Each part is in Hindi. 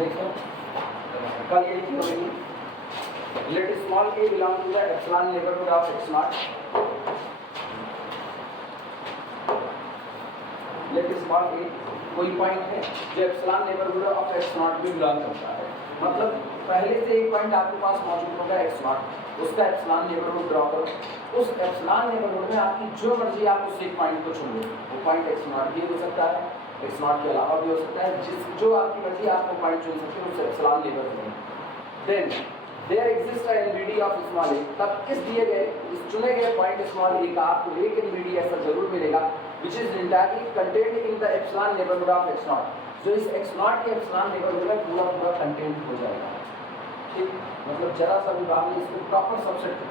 देखो कल यही थी होगी, let small a belong to the epsilon neighbourhood of x nought, let small a कोई पॉइंट है जो epsilon neighbourhood of x nought में बिलोंग करता है, मतलब पहले से एक पॉइंट आपके पास मौजूद होगा x नॉट, उसका एप्सिलॉन नेबरहुड ड्रॉ करो, उस एप्सिलॉन नेबरहुड में आपकी जो मर्जी आप उस एक पॉइंट को चुन लो, वो पॉइंट x नॉट भी हो सकता है, x नॉट के अलावा भी हो सकता है, जिस जो आपकी मर्जी आप वो पॉइंट चुन सकते हो उस एप्सिलॉन नेबरहुड में। Then there exist a NBD of small a, तब इस दिए गए इस चुने गए पॉइंट स्मॉल a का आपको एक एनवीडी ऐसा जरूर मिलेगा which is entirely contained in the epsilon neighborhood of x naught, जो इस x naught के epsilon neighborhood में पूरा पूरा कंटेंट हो जाएगा। ठीक, मतलब जरा सा भी बात नहीं, इसको प्रॉपर सबसेट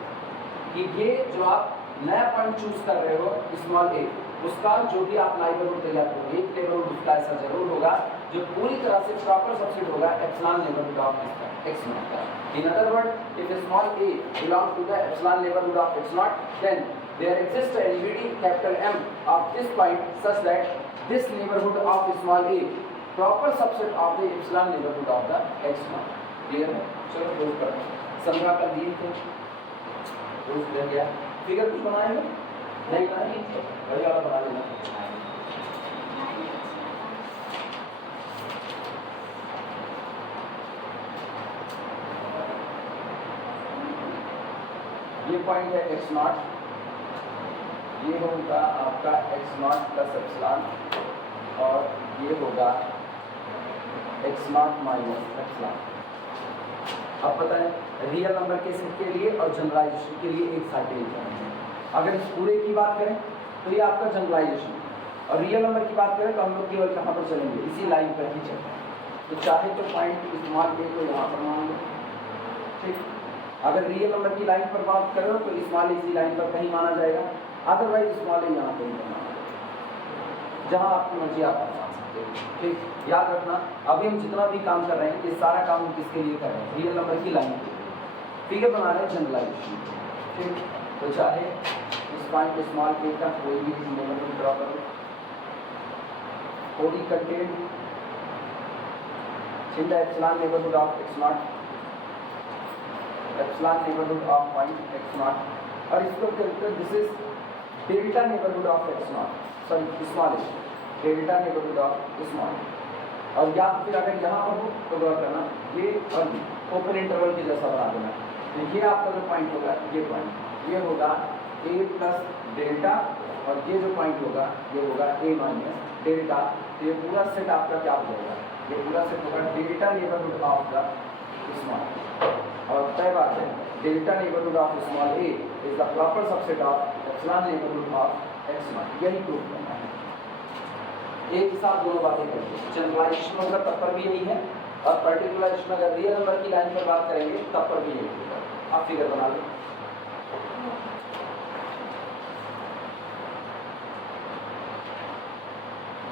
कि ये जो आप नया पॉइंट चूज कर रहे हो स्मॉल a, उसका जो भी आप नेबरहुड तैयार करोगे एक नेबरहुड उसका ऐसा जरूर होगा जो पूरी तरह से प्रॉपर सबसेट होगा epsilon neighbourhood of x naught का। In other word, if small a belongs to the epsilon neighborhood of x naught, then there exists a NVD capital M of this point such that this neighborhood of small a proper subset of the epsilon neighborhood of the x naught। Clear है? चलो प्रूव करते हैं। 15 का दिए थे, प्रूफ कर गया। फिगर कुछ बनाए हो? नहीं बनाई? वही वाला बना लेना। ये पॉइंट है x naught, ये होगा आपका x naught प्लस एप्सिलॉन और ये होगा x naught माइनस एप्सिलॉन। अब पता है रियल नंबर के सेट के लिए और जनरलाइजेशन के लिए एक साथ ले जाएंगे। अगर इस पूरे की बात करें तो ये आपका जनरलाइजेशन, और रियल नंबर की बात करें तो हम लोग केवल कहाँ पर चलेंगे, इसी लाइन पर ही चलते हैं। तो चाहे तो पॉइंट स्मॉल a को यहाँ पर मान लो, ठीक। अगर रियल नंबर की लाइन पर बात करो तो स्मॉल इसी लाइन पर कहीं माना जाएगा, अदरवाइज स्मॉल ए यहाँ पर माना जाएगा, जहाँ आपकी मर्जी आप मान सकते हो। ठीक, याद रखना अभी हम जितना भी काम कर रहे हैं ये सारा काम हम किसके लिए कर रहे हैं, रियल नंबर की लाइन के लिए। फिगर बना रहे हैं जनरलाइजेशन। ठीक, तो चाहे इस पॉइंट स्मॉल ए का कोई भी नेबरहुड ड्रॉ करो, कोई content in the epsilon neighbourhood of x naught, epsilon neighbourhood of point x naught, और इसको कहते हैं this is delta neighbourhood of x naught, sorry small a, delta neighbourhood of small. और या फिर अगर यहाँ पर हो तो ड्रॉ करना ये और ओपन इंटरवल के जैसा बना देना। तो ये आपका जो पॉइंट होगा ये होगा a प्लस डेल्टा, और ये जो पॉइंट होगा ये होगा a माइनस डेल्टा। तो ये पूरा सेट आपका क्या हो जाएगा, ये पूरा सेट होगा delta neighbourhood of the small. और तय बात है delta neighbourhood of small a is the proper subset of epsilon neighbourhood of x naught। यही प्रूव करना है। एक ही साथ दोनों बातें करेंगे, जनरलाइजेशन होगा तब पर भी यही है, और पर्टिकुलराइजेशन अगर रियल नंबर की लाइन पर बात करेंगे तब पर भी यही होगा। आप फिगर बना लो।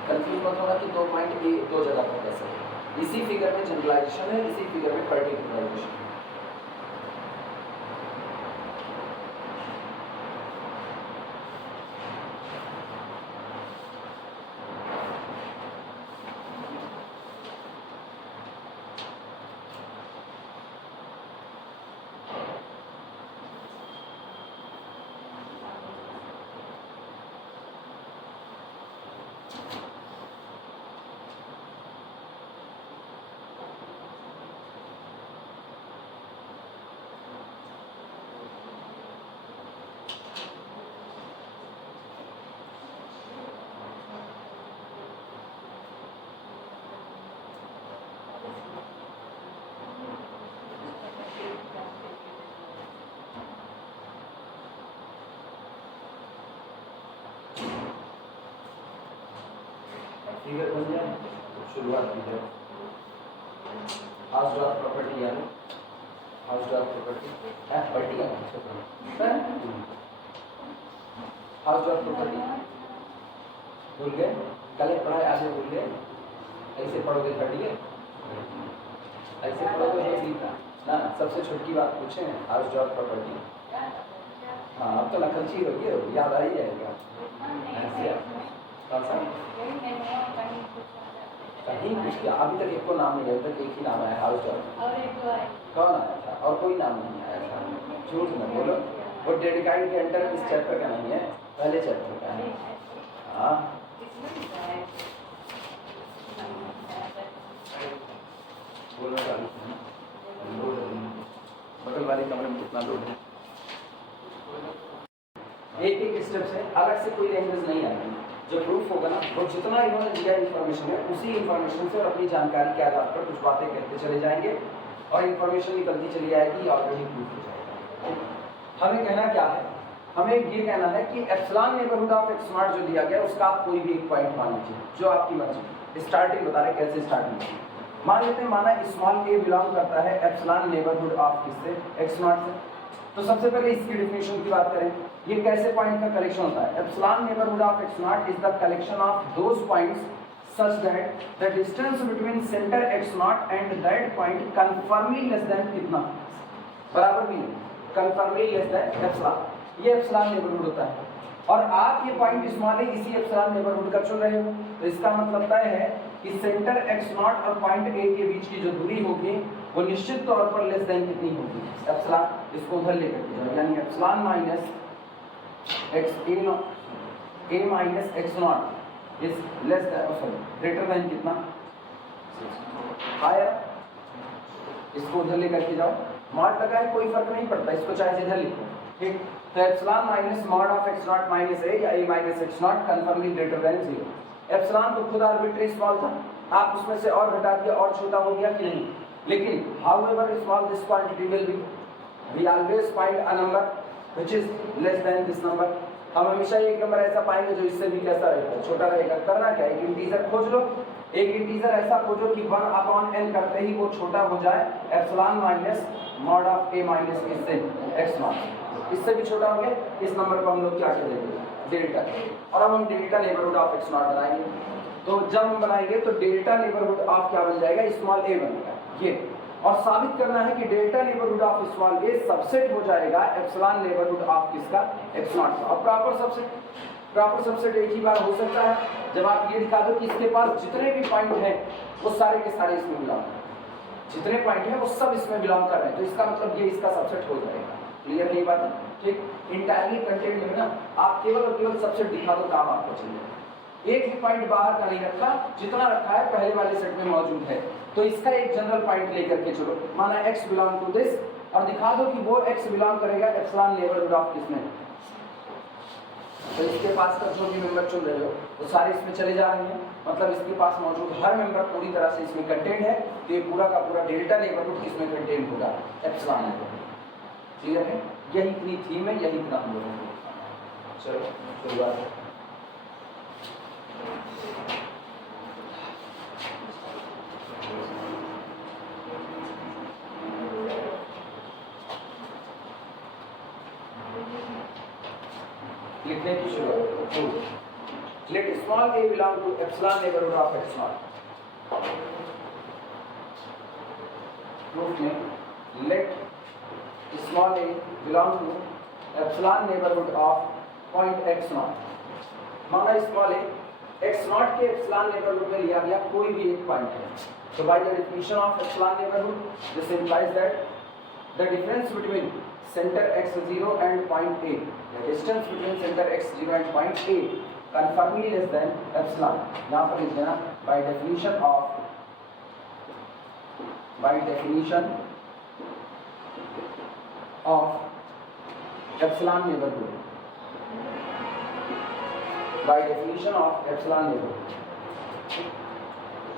कंफ्यूज मत होगा कि दो पॉइंट दो जगह पर कैसे है। इसी फिगर में जनरलाइजेशन है, इसी फिगर में पर्टिकुलराइजेशन। फिगर बन जाए तो शुरुआत की जाए। हाउस डॉट प्रॉपर्टी यानी हाउस डॉट प्रॉपर्टी है प्रॉपर्टी है हाउस डॉट प्रॉपर्टी भूल गए, कल पढ़ाए आज भूल गए। ऐसे पढ़ोगे पढ़िए, ऐसे पढ़ोगे ये भी था ना। सबसे छोटी बात पूछे हाउस डॉट प्रॉपर्टी। हाँ अब तो नकलची हो गई, याद आ ही जाएगा। कौन सा कहीं कुछ किया, अभी तक एक को नाम नहीं, अभी तक एक ही नाम आया हाउस डॉग। और एक कौन आया था? और कोई नाम नहीं आया था। झूठ मत बोलो। वो डेडिकाइड के अंडर इस चैप्टर का नहीं है, पहले चैप्टर का है। हाँ बोलो बगल वाले कमरे में कितना लोड है। एक एक स्टेप से अलग से कोई लैंग्वेज नहीं आती। जो प्रूफ होगा ना वो जितना इन्होंने दिया इन्फॉर्मेशन है उसी इन्फॉर्मेशन से और अपनी जानकारी के आधार पर कुछ बातें कहते चले जाएंगे और इन्फॉर्मेशन निकलती चली जाएगी, ऑलरेडी प्रूफ हो जाएगा। हमें कहना क्या है? हमें ये कहना है कि epsilon neighbourhood of x not जो दिया गया उसका आप कोई भी एक पॉइंट मान लीजिए, जो आपकी मर्जी। स्टार्टिंग बता रहे कैसे स्टार्टिंग मान लेते हैं। माना स्मॉल ए बिलोंग करता है एप्सिलॉन नेबरहुड ऑफ किससे? एक्स नॉट से। तो सबसे पहले इसकी डेफिनेशन की बात करें, ये कैसे पॉइंट का कलेक्शन होता है? Epsilon neighbourhood of x not is the collection of those points such that the distance between center x naught and that point conformably less than कितना? बराबर भी conformably less than एप्सिलॉन। ये एप्सिलॉन नेबरहुड होता है और आप ये पॉइंट स्मॉल ए इसी एप्सिलॉन नेबरहुड का चुन रहे हो, तो इसका मतलब तय है कि सेंटर x नॉट और पॉइंट ए के बीच की जो दूरी होगी वो निश्चित तौर पर लेस देन कितनी होगी? एप्सिलॉन। इसको उधर लेकर के जाओ, यानी epsilon minus x a not a minus x not is less then sorry greater than कितना? हायर। इसको उधर लेकर के जाओ, मॉड लगा है कोई फर्क नहीं पड़ता, इसको चाहे इधर लिखो, ठीक। तो epsilon minus mod of x not minus a या a minus x not confirmly greater than 0। Epsilon तो खुद आर्बिट्री स्मॉल था, आप उसमें से और घटा दिया और छोटा हो गया कि नहीं, लेकिन however small this quantity will be, we always find a number which is less than this number. हम हमेशा एक नंबर ऐसा पाएंगे जो इससे भी कैसा रहेगा? छोटा रहेगा। करना क्या? एक इंटीजर खोज लो, एक इंटीजर ऐसा खोजो कि 1/n करते ही वो छोटा हो जाए। Epsilon minus mod of a minus इससे x नॉट, इससे भी छोटा हो गया। इस नंबर को हम लोग क्या करेंगे? डेल्टा। और अब हम delta neighbourhood of x not बनाएंगे। तो जब हम बनाएंगे तो डेल्टा नेबरहुड ऑफ क्या बन जाएगा? स्मॉल a बनेगा ये। और साबित करना है कि delta neighbourhood of small a subset हो जाएगा एप्सिलॉन नेबरहुड ऑफ किसका? x नॉट का। और प्रॉपर सबसेट एक ही बार हो सकता है जब आप ये दिखा दो कि इसके पास जितने भी पॉइंट हैं वो सारे के सारे इसमें बिलोंग कर, जितने पॉइंट हैं वो सब इसमें बिलोंग कर रहे हैं, तो इसका मतलब ये इसका सबसेट हो जाएगा। क्लियर नहीं बात? ठीक। इंटायरली कंटेंट में ना आप केवल और केवल सबसेट दिखा दो, काम आपको चलेगा। एक भी पॉइंट बाहर का नहीं रखा, जितना रखा है पहले वाले सेट में मौजूद है। तो इसका एक जनरल पॉइंट लेकर के चलो, माना x बिलोंग टू दिस, और दिखा दो कि वो x बिलोंग करेगा एप्सिलॉन नेबरहुड ऑफ किसमें? तो इसके पास का जो भी मेंबर चुन रहे हो वो सारे इसमें चले जा रहे हैं, मतलब इसके पास मौजूद हर मेंबर पूरी तरह से इसमें कंटेंट है। तो ये पूरा का पूरा डेल्टा नेबरहुड किसमें कंटेंट होगा? Epsilon neighbourhood. क्लियर है? यही इतनी थीम है, यही इतना हम लोगों को। चलो शुरुआत। लिखने की शुरुआत। Let small a belong to epsilon neighbourhood of x naught. Proof में let small a belong to epsilon neighbourhood of point x naught. माना स्मॉल a x नॉट के एप्सिलॉन नेबरहुड में लिया गया कोई भी एक पॉइंट है। तो by the definition of epsilon neighbourhood this implies that the difference between center x0 and point A, the distance between center x0 and point A conformably less than epsilon। यहाँ पर लिख देना by definition of epsilon neighborhood, by definition of epsilon neighborhood।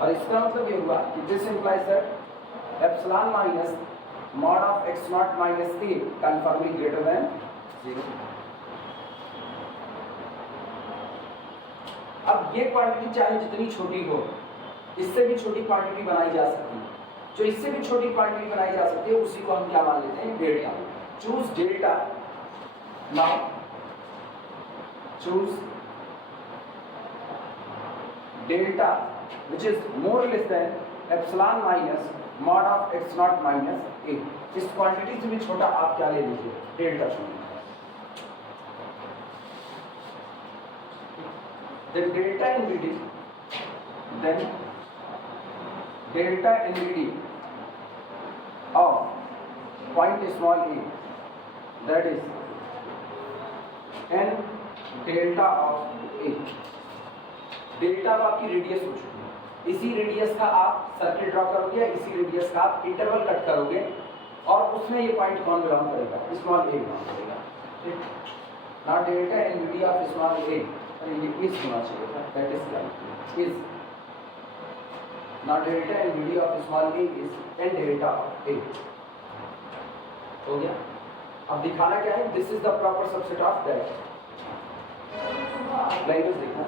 और इसका मतलब ये हुआ कि this implies that epsilon minus mod of x naught minus a conformably greater than 0। अब ये क्वांटिटी चाहे जितनी छोटी हो, इससे भी छोटी क्वांटिटी बनाई जा सकती है। जो इससे भी छोटी क्वांटिटी बनाई जा सकती है उसी को हम क्या मान लेते हैं? Delta. Choose delta. Now choose delta which is more less than epsilon minus mod of x naught minus a। इस क्वांटिटी से भी छोटा आप क्या ले लीजिए? डेल्टा चुनिए। then delta in BD, then delta NBD of point small A, that is N delta of A. Delta तो आपकी रेडियस हो चुकी है, इसी रेडियस का आप सर्किल ड्रॉ करोगे, इसी रेडियस का आप इंटरवल कट करोगे और उसमें ये पॉइंट कौन बिलोंग करेगा, स्मॉल ए बिलोंग करेगा। ठीक, ना delta NBD of small a, ये इज होना चाहिए था, दैट इज क्या इज, ना delta NBD of small a is N delta of a. हो गया। अब दिखाना क्या है, this is the proper subset of that. Like देखना,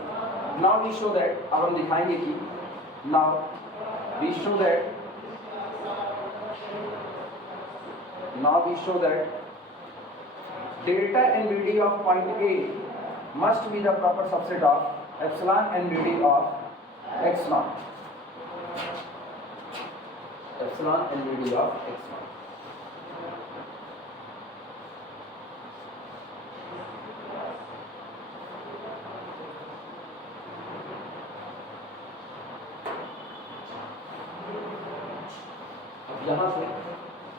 नाउ वी शो दैट, अब हम दिखाएंगे कि now we show that delta NBD of point A must be the proper subset of epsilon NBD of x naught. Epsilon NBD of x naught. अब यहाँ से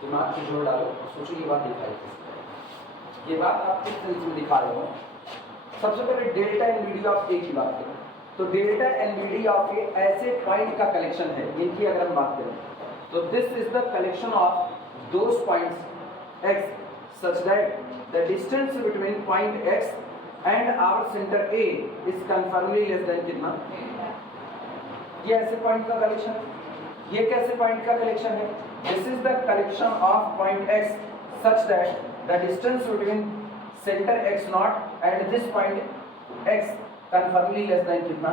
दिमाग की जोड़ डालो, सोचो ये बात दिखाई, ये बात आप किस तरीके में दिखा रहे हो। सबसे पहले डेल्टा एनबीडी ऑफ ए की बात करें तो डेल्टा एनबीडी ऑफ ए ऐसे पॉइंट का कलेक्शन है, इनकी अगर हम बात करें तो this is the collection of those points x such that the distance between point x and our centre a is confirmly less than कितना, ये ऐसे पॉइंट का कलेक्शन है। ये कैसे पॉइंट का कलेक्शन है, this is the collection of point x such that the distance between center x naught and this point x confirmly less than कितना,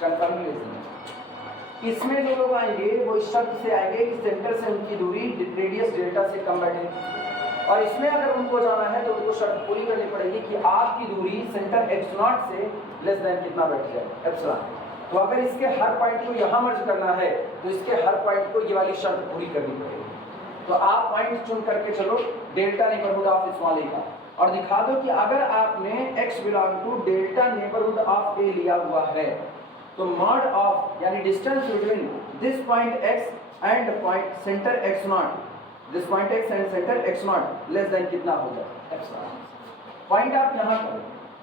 confirmly less than। इसमें जो लोग आएंगे वो इस शर्त से आएंगे कि सेंटर से उनकी दूरी रेडियस डेल्टा से कम बैठे, और इसमें अगर उनको जाना है तो उनको शर्त पूरी करनी पड़ेगी कि आपकी दूरी सेंटर x नॉट से लेस देन कितना बैठ जाए, एप्सिलॉन। तो अगर इसके हर पॉइंट को यहाँ मर्ज करना है तो इसके हर पॉइंट को ये वाली शर्त पूरी करनी पड़ेगी। तो आप पॉइंट चुन करके चलो delta neighbourhood of small a का, और दिखा दो कि अगर आपने x belong to delta neighbourhood of a लिया हुआ है तो मॉड ऑफ यानी distance between this point x and point centre x naught, this point x and centre x naught less than कितना होगा, एप्सिलॉन। पॉइंट आप यहाँ करो,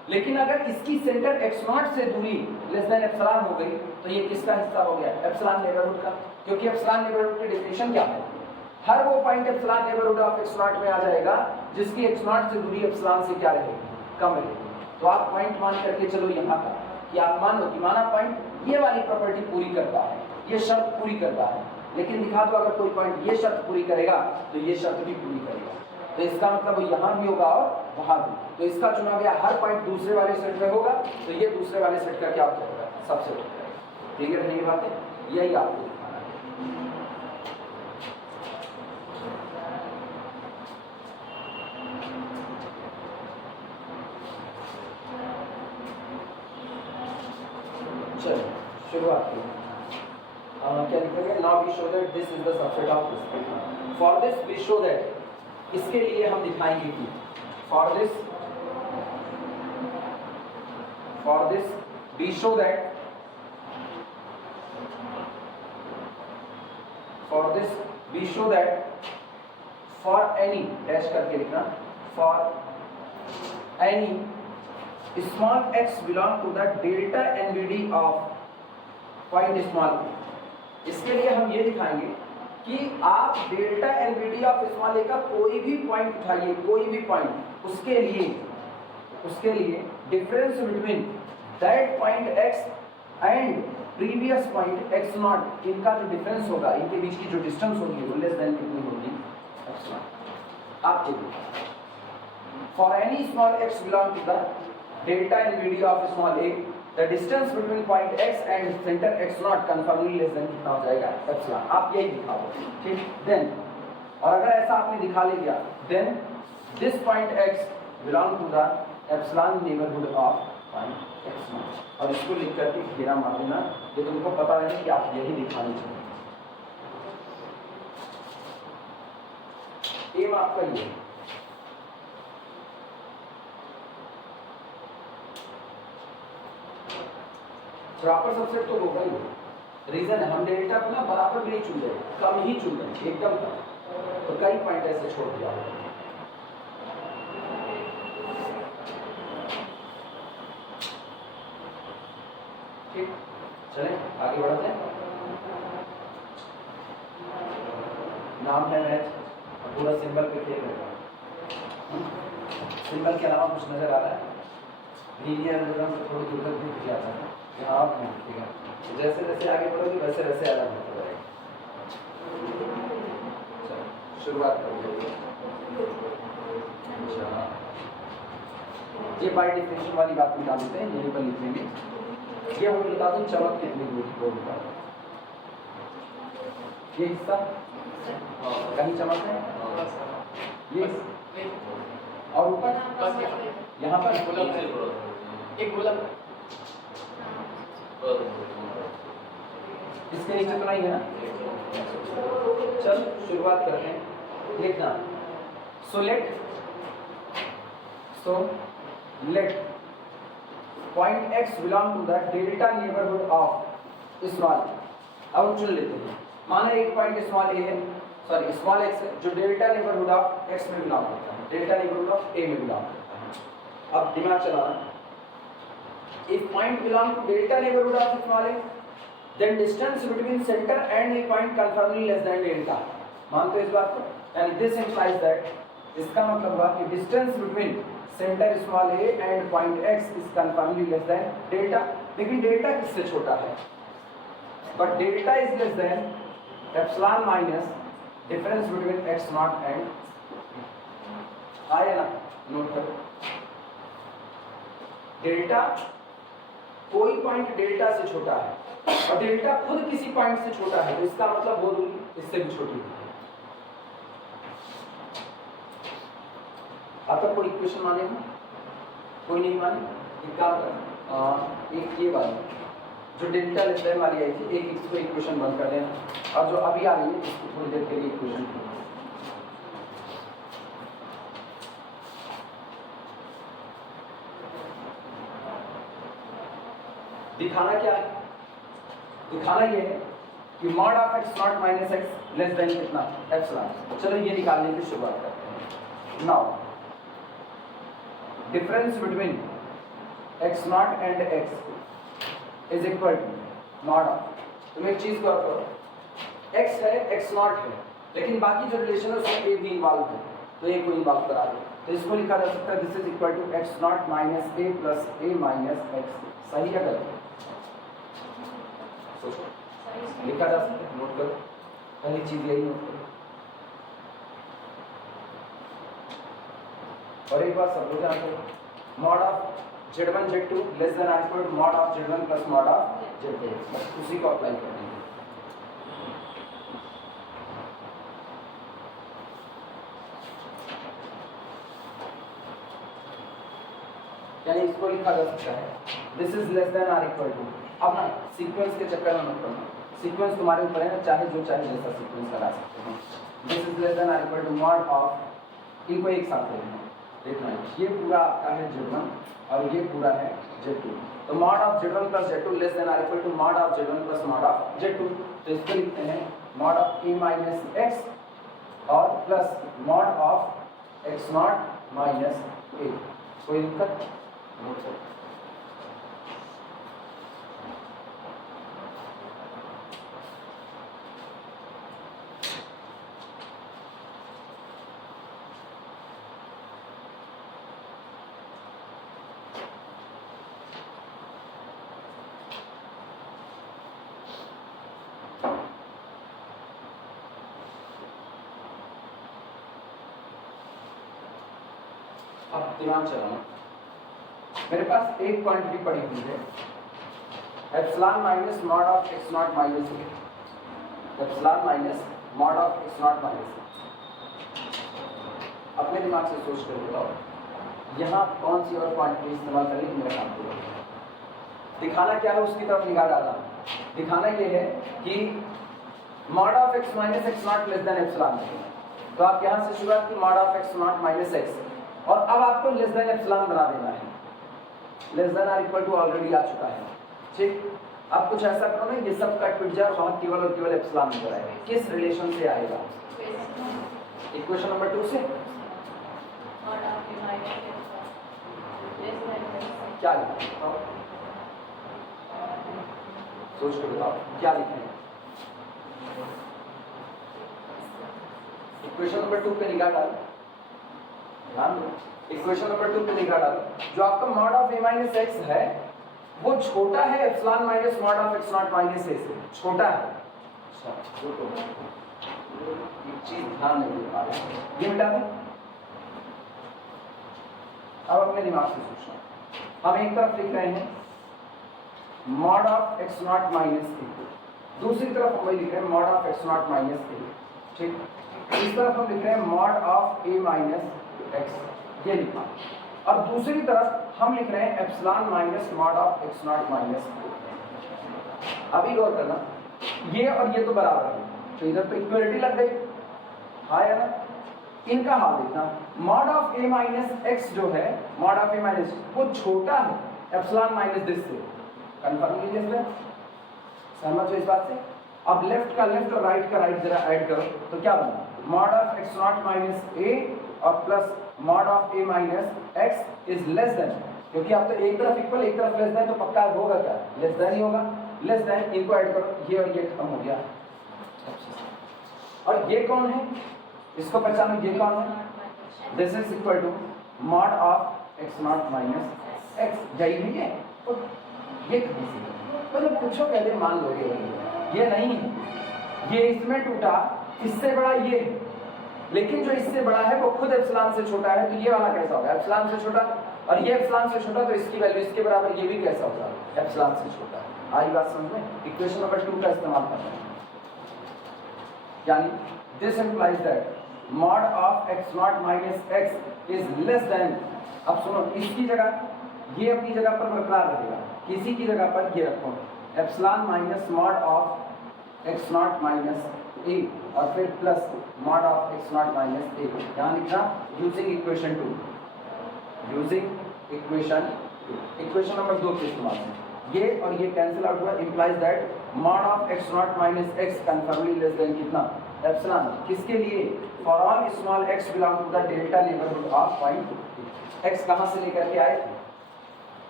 लेकिन अगर इसकी सेंटर x नॉट से दूरी लेस देन एप्सिलॉन हो गई तो ये किसका हिस्सा हो गया, एप्सिलॉन नेबरहुड का, क्योंकि एप्सिलॉन नेबरहुड की डेफिनेशन क्या है, हर वो point epsilon neighbourhood of x nought में आ जाएगा जिसकी x नॉट से दूरी एप्सिलॉन से क्या रहेगी, कम रहेगी। तो आप पॉइंट मान करके चलो यहाँ का कि आप मानो कि माना पॉइंट ये वाली प्रॉपर्टी पूरी करता है, ये शर्त पूरी करता है, लेकिन दिखा दो अगर कोई पॉइंट ये शर्त पूरी करेगा तो ये शर्त भी पूरी करेगा, तो इसका मतलब वो यहाँ भी होगा और वहाँ भी। तो इसका चुना गया हर पॉइंट दूसरे वाले सेट में होगा, तो ये दूसरे वाले सेट का क्या हो जाएगा, सबसेट हो जाएगा। क्लियर है ये बातें, यही आपको दिखाना है। शुरुआत की क्या लिखेंगे, now we show that this is the subset of this. For this we show that, इसके लिए हम दिखाएंगे कि for this we show that for any dash करके लिखना, for any small x belong to the delta NBD of point small a। इसके लिए हम ये दिखाएंगे कि आप delta NBD of small a का कोई भी पॉइंट उठाइए, कोई भी पॉइंट, उसके लिए difference between that point x and previous point x not, इनका जो डिफरेंस होगा, इनके बीच की जो डिस्टेंस होगी वो लेस देन कितनी होगी, एप्सिलॉन। आप देखिए, for any small x belong to the delta NBD of small a, the distance between point x and center x naught confirmly less than कितना हो जाएगा, एप्सिलॉन। आप यही दिखा दो, ठीक। देन, और अगर ऐसा आपने दिखा ले दिया, then this point x belong to the epsilon neighborhood of point x naught, और इसको लिख करके घेरा मार देना, ये तुमको पता रहे कि आप यही दिखाने चाहिए। एम आपका ये प्रॉपर सबसेट तो होगा ही, रीजन है हम डेल्टा को ना बराबर भी नहीं चुन रहे, कम ही चुन रहे हैं, एकदम कम। तो कई पॉइंट ऐसे छोड़ दिया। ठीक, चलें आगे बढ़ते हैं। नाम है मैच, पूरा सिंबल पे खेल रहे हैं। सिंबल के अलावा कुछ नजर आ रहा है? लीनियर एल्जेब्रा से थोड़ी दूर तक दिख जाता है, यहाँ आप नहीं दिखेगा। जैसे जैसे आगे बढ़ोगे वैसे वैसे अलग होता जाएगा। शुरुआत करेंगे। अच्छा, ये बाय डिफिनेशन वाली बात निकाल देते हैं, यहीं पर लिखेंगे। ये हम बता दूं चमक कितनी दूर होगा। ये हिस्सा कहीं चमक है, ये और ऊपर यहाँ पर एक गोलक इसके नीचे तो नहीं है ना। चल शुरुआत करते हैं। लिखना so let point x belong to the delta neighbourhood of small. अब चुन लेते हैं, माना एक पॉइंट स्मॉल ए है, सॉरी स्मॉल x है, जो डेल्टा नेबरहुड ऑफ x में बिलोंग करता है, डेल्टा नेबरहुड ऑफ a में बिलोंग करता है। अब दिमाग चलाना, if point belong to delta neighborhood of small a, then distance between center and a point conformably less than delta। मानते हो इस बात को? and this implies that, इसका मतलब हुआ कि distance between center small a and point x is conformably less than delta। लेकिन delta किससे छोटा है? but delta is less than epsilon minus difference between x naught and आया ना, नोट करो। डेल्टा कोई पॉइंट डेल्टा से छोटा है और डेल्टा खुद किसी पॉइंट से छोटा है, तो इसका मतलब वो दूरी इससे भी छोटी है। अब तक कोई इक्वेशन मानेगा? कोई नहीं माने? एक काम कर, एक ये वाली जो डेल्टा लेस देन वाली आई थी, एक इसको इक्वेशन बंद कर देना, और जो अभी आ रही है इसको थोड़ी देर के लिए इक्वेशन। दिखाना क्या है? दिखाना ये है कि mod of x not minus x less than कितना, एप्सिलॉन। चलो ये निकालने की शुरुआत करते हैं। Now difference between x nought and x is equal to mod of, तुम एक चीज को रखो, x है x नॉट है, लेकिन बाकी जो रिलेशन है उसमें a भी इन्वॉल्व है, तो a को इन्वॉल्व करा दो, तो इसको लिखा जा सकता है this is equal to x not minus a plus a minus x। सही है गलत? लिखा जा सकता है, नोट करो, पहली चीज यही नोट करो। और एक बात सब लोग ध्यान करो, mod of z1 z2 less than और equal to mod of z1 plus mod of z2, बस उसी को अप्लाई कर देंगे। यानी इसको लिखा जा सकता है दिस इज लेस देन और इक्वल टू। अब ना सीक्वेंस के चक्कर में मत पड़ना, सीक्वेंस तुम्हारे ऊपर है ना, चाहे जो चाहे जैसा सीक्वेंस लगा सकते हो। दिस इज लेस देन और इक्वल टू मॉड ऑफ, इनको एक साथ लेना, देखना ये पूरा आपका है z1 और ये पूरा है z2, तो mod of z1 plus z2 less than और equal to mod of z1 plus mod of z2। तो इसको लिखते हैं mod of a minus x और plus mod of x not minus a। कोई दिक्कत? अब दिमाग चलाना, मेरे पास एक क्वांटिटी पड़ी हुई है epsilon minus mod of x not minus a, epsilon minus mod of x not minus a। अपने दिमाग से सोच कर बताओ यहाँ कौन सी और क्वांटिटी इस्तेमाल करनी है, मेरा काम पूरा। दिखाना क्या है उसकी तरफ निगाह डालना। दिखाना ये है कि mod of x minus x naught less than epsilon, तो आप यहाँ से शुरुआत की mod of x not minus x, और अब आपको लेस देन एप्सिलॉन बना देना है। लेस देन और इक्वल टू ऑलरेडी आ चुका है, ठीक। अब कुछ ऐसा करो ना, ये सब कट पिट जाए, वहां केवल और केवल एप्सिलॉन नंबर आएगा। किस रिलेशन से आएगा? इक्वेशन नंबर 2 से। क्या लिखें? सोच के बताओ क्या लिखें। इक्वेशन नंबर 2 पे निगाह डाल, इक्वेशन नंबर 2 पे निगाह डाल। जो आपका mod of a minus x है वो छोटा है epsilon minus mod of x not minus a से, छोटा है। अच्छा देखो एक चीज ध्यान नहीं दे पा रहे, ये मिटा दें। अब अपने दिमाग से सोचना, हम एक तरफ लिख रहे हैं mod of x not minus a, दूसरी तरफ हम लिख रहे हैं mod of x not minus a, ठीक। इस तरफ हम लिख रहे हैं mod of a minus x, ये लिखा। और दूसरी तरफ हम लिख रहे हैं epsilon minus mod of x not minus a. अभी गौर करना, ये और ये तो बराबर है, तो इधर तो इक्वलिटी लग गई, हाँ या ना। इनका हाल देखना, mod of a minus x जो है, मॉड ऑफ ए माइनस वो छोटा है एप्सिलॉन माइनस दिस से, कंफर्म कीजिए इसमें, सहमत हो इस बात से। अब लेफ्ट का लेफ्ट और राइट का राइट जरा ऐड करो तो क्या बना, mod of x not minus a और plus mod of a minus x is less than, क्योंकि आप तो एक तरफ इक्वल एक तरफ लेस देन, तो पक्का होगा क्या, लेस देन ही होगा। लेस देन, इनको ऐड करो, ये और ये खत्म हो गया। और ये कौन है, इसको पहचानो, ये कौन है, this is equal to mod of x not minus x, यही है ये। तो ये मतलब पूछो कहते मान लोगे, ये नहीं है, ये इसमें टूटा, इससे बड़ा ये, लेकिन जो इससे बड़ा है वो खुद एप्सिलॉन से छोटा है, तो ये वाला कैसा होगा, एप्सिलॉन से छोटा, और ये एप्सिलॉन से छोटा, तो इसकी वैल्यू इसके बराबर, ये भी कैसा होगा, एप्सिलॉन से छोटा। आई बात समझ में? इक्वेशन नंबर 2 का इस्तेमाल करना है, यानी this implies that mod of x not minus x is less then. अब सुनो, इसकी जगह ये अपनी जगह पर बरकरार रहेगा, किसी की जगह पर ये रखो epsilon minus mod of x not minus a और फिर plus mod of x not minus a, यहाँ लिखना using equation 2, using equation 2। Equation number 2 के इस्तेमाल से ये और ये कैंसिल आउट हुआ, implies that mod of x not minus x conformally less than कितना, एप्सिलॉन। किसके लिए, for all small x belong to the delta neighbourhood of point. X कहाँ से लेकर के आए,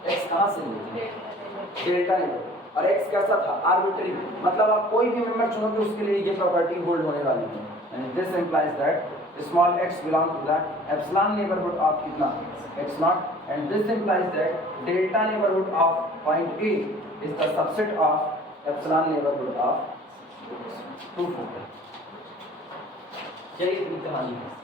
एक्स कहाँ से लिए, डेल्टा नेबरहुड, और एक्स कैसा था, आर्बिट्री, मतलब आप कोई भी मेंबर चुनोगे उसके लिए ये प्रॉपर्टी होल्ड होने वाली है। And this implies that small x belong to the epsilon neighbourhood of कितना, x not, and this implies that delta neighbourhood of point a is the subset of epsilon neighbourhood of 2, 4। यही पूरी कहानी है।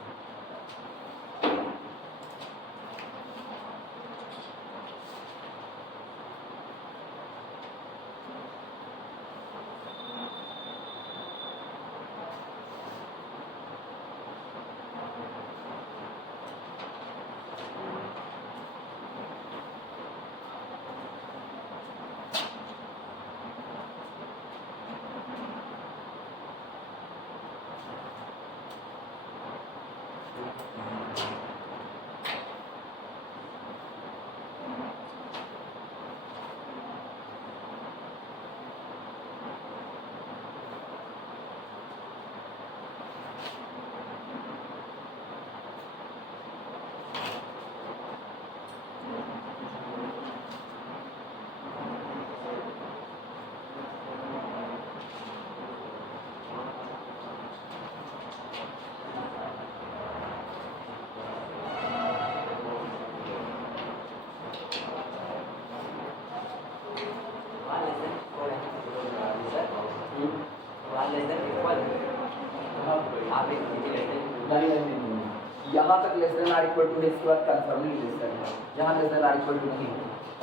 यहाँ तक less than or equal to है, इसके बाद कंफर्मली लेस देन है, यहाँ less than or equal to नहीं।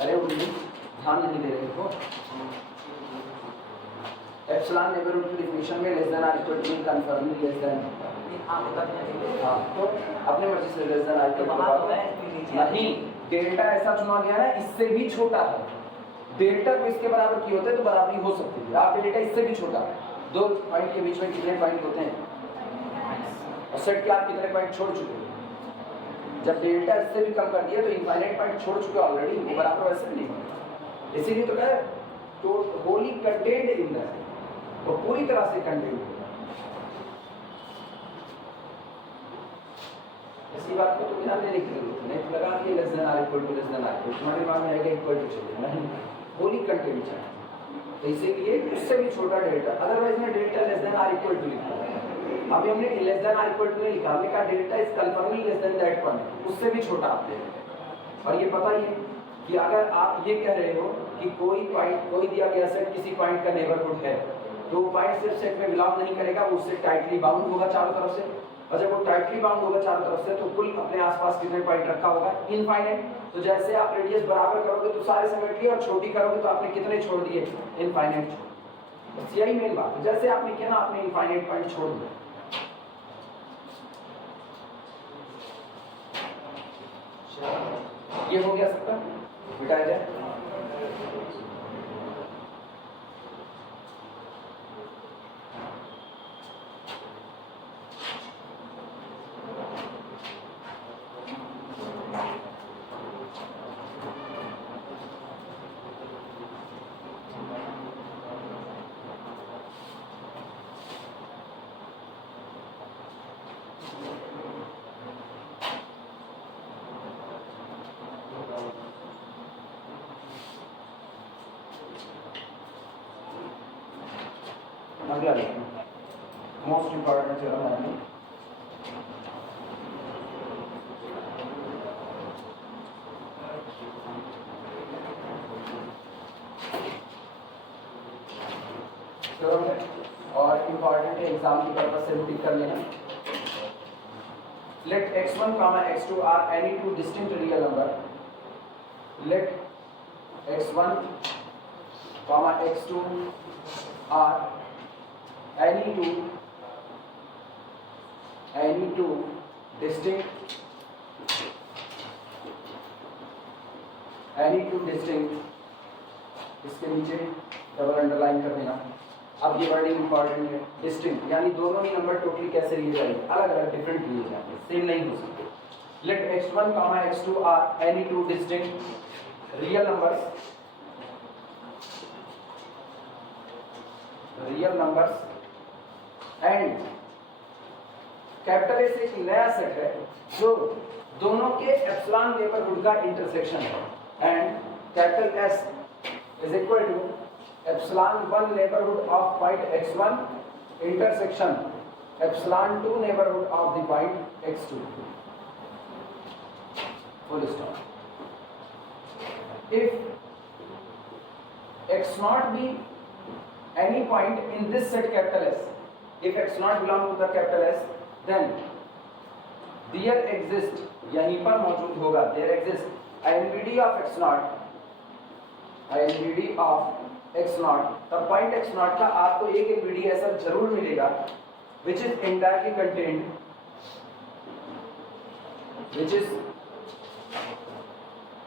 अरे वो ध्यान नहीं दे रहे हो, एप्सिलॉन नेबरहुड की डेफिनेशन में less than or equal to confirmly less than, हाँ तो अपने मर्जी से less than or equal to नहीं, डेल्टा ऐसा चुना गया है इससे भी छोटा है, डेल्टा को इसके बराबर की होते तो बराबरी हो सकती है, आप डेल्टा इससे भी छोटा, दो पॉइंट के बीच में कितने पॉइंट होते हैं, और सेट के आप कितने पॉइंट छोड़ चुके हैं, जब डेल्टा इससे भी कम कर दिया तो इनफाइनाइट पॉइंट छोड़ चुके ऑलरेडी, वो बराबर वैसे भी नहीं, इसीलिए तो कहे तो wholly contained in the cell, तो पूरी तरह से कंटेन्ड होगा। इसी बात को तो ध्यान देने की जरूरत नहीं, तो लगा कि less than or equal to less than or, तुम्हारे दिमाग में आएगा इक्वल टू चाहिए, नहीं, होली कंटेन्ड चाहिए। तो इसीलिए उससे भी छोटा डेल्टा, अदरवाइज में delta less than or equal to लिखा है। अभी हमने less than or equal to नहीं लिखा, हमने कहा delta is confirmly less than that point, उससे भी छोटा आप देंगे। और ये पता ही है कि अगर आप ये कह रहे हो कि कोई पॉइंट, कोई दिया गया सेट किसी पॉइंट का नेबरहुड है, तो वो पॉइंट सिर्फ सेट में बिलोंग नहीं करेगा, वो उससे टाइटली बाउंड होगा चारों तरफ से, और जब वो टाइटली बाउंड होगा चारों तरफ से, तो कुल अपने आसपास कितने पॉइंट रखा होगा, इनफाइनाइट। तो जैसे आप रेडियस बराबर करोगे तो सारे समेट लिए, और छोटी करोगे तो आपने कितने छोड़ दिए, इनफाइनाइट छोड़। बस यही मेन बात है, जैसे आपने किया ना, आपने इनफाइनाइट पॉइंट छोड़ दिया। ये हो गया सबका, मिटाया जाए। अगला देखो, मोस्ट इंपॉर्टेंट थ्योरम है, और इंपॉर्टेंट है, एग्जाम की पर्पज से टिक कर लेना। Let x1, x2 are any two distinct real number, let x1, x2 are any two distinct इसके नीचे डबल अंडरलाइन कर देना। अब ये वर्डिंग इंपॉर्टेंट है, डिस्टिंक्ट यानी दोनों ही नंबर टोटली कैसे लिए जाएंगे, अलग अलग डिफरेंट लिए जाएंगे, सेम नहीं हो सकते। Let x1, x2 are any two distinct real numbers and capital S एक नया सेट है जो दोनों के एप्सिलॉन नेबरहुड का इंटरसेक्शन है, and capital S is equal to epsilon 1 neighbourhood of point x1 intersection epsilon 2 neighbourhood of the point x2, full stop. If x0 be any point in this set capital S, if x0 belong to the capital S, then there exist, यहीं पर मौजूद होगा, there exist INVD of x0, INVD of x0, तब पॉइंट x0 का आपको एक NVD ऐसा जरूर मिलेगा which is entirely contained, which is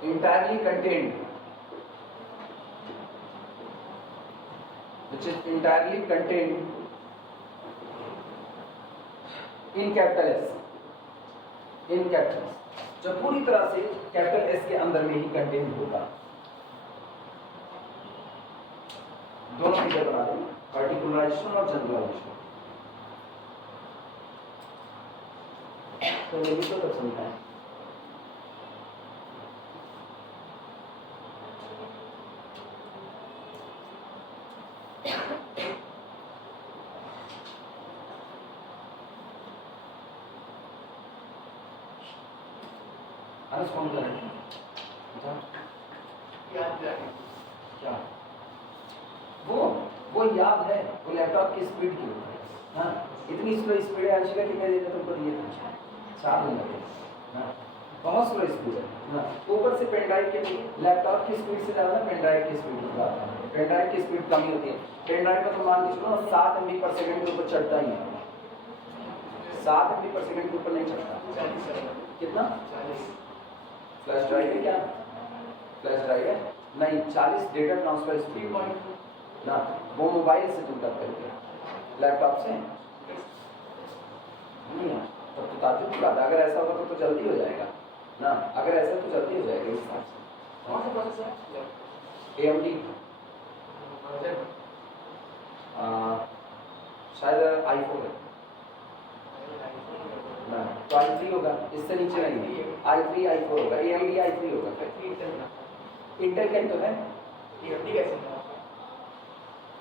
entirely contained in capital S, जो पूरी तरह से कैपिटल एस के अंदर में ही कंटेन होगा। दोनों चीजें बना दें, पार्टिकुलराइजेशन और जनरलाइजेशन। तो ये भी तो तब समझा है। कौन कर रहे क्या वो याद है, वो लैपटॉप की स्पीड की, हाँ इतनी स्लो स्पीड है अंशिका कि मैंने तुमको दिए थे 4 दिन लगे, हाँ बहुत स्लो स्पीड है, हाँ ऊपर से पेन ड्राइव के लैपटॉप की स्पीड से ज़्यादा पेन ड्राइव की स्पीड होता है, पेन ड्राइव की स्पीड कम ही होती है। पेन ड्राइव में तो मान के चलो 7 MB पर सेकंड के ऊपर चढ़ता ही है, 7 MB पर सेकंड के ऊपर नहीं चढ़ता। कितना? फ्लैश ड्राइव है क्या? फ्लैश ड्राइव है नहीं, 40 डेटा ट्रांसफर स्पीड ना, वो मोबाइल से तुम कर करके, लैपटॉप से नहीं है। तब तो ताजुब की बात है, अगर ऐसा होगा तो जल्दी हो जाएगा ना, अगर ऐसा तो जल्दी हो जाएगा इस हिसाब से। AMD शायद i4 है ना, तो i3 होगा, इससे नीचे नहीं है, i3 i4 होगा, AMD i3 होगा, फिर इंटेल का ही तो है, AMD कैसे है?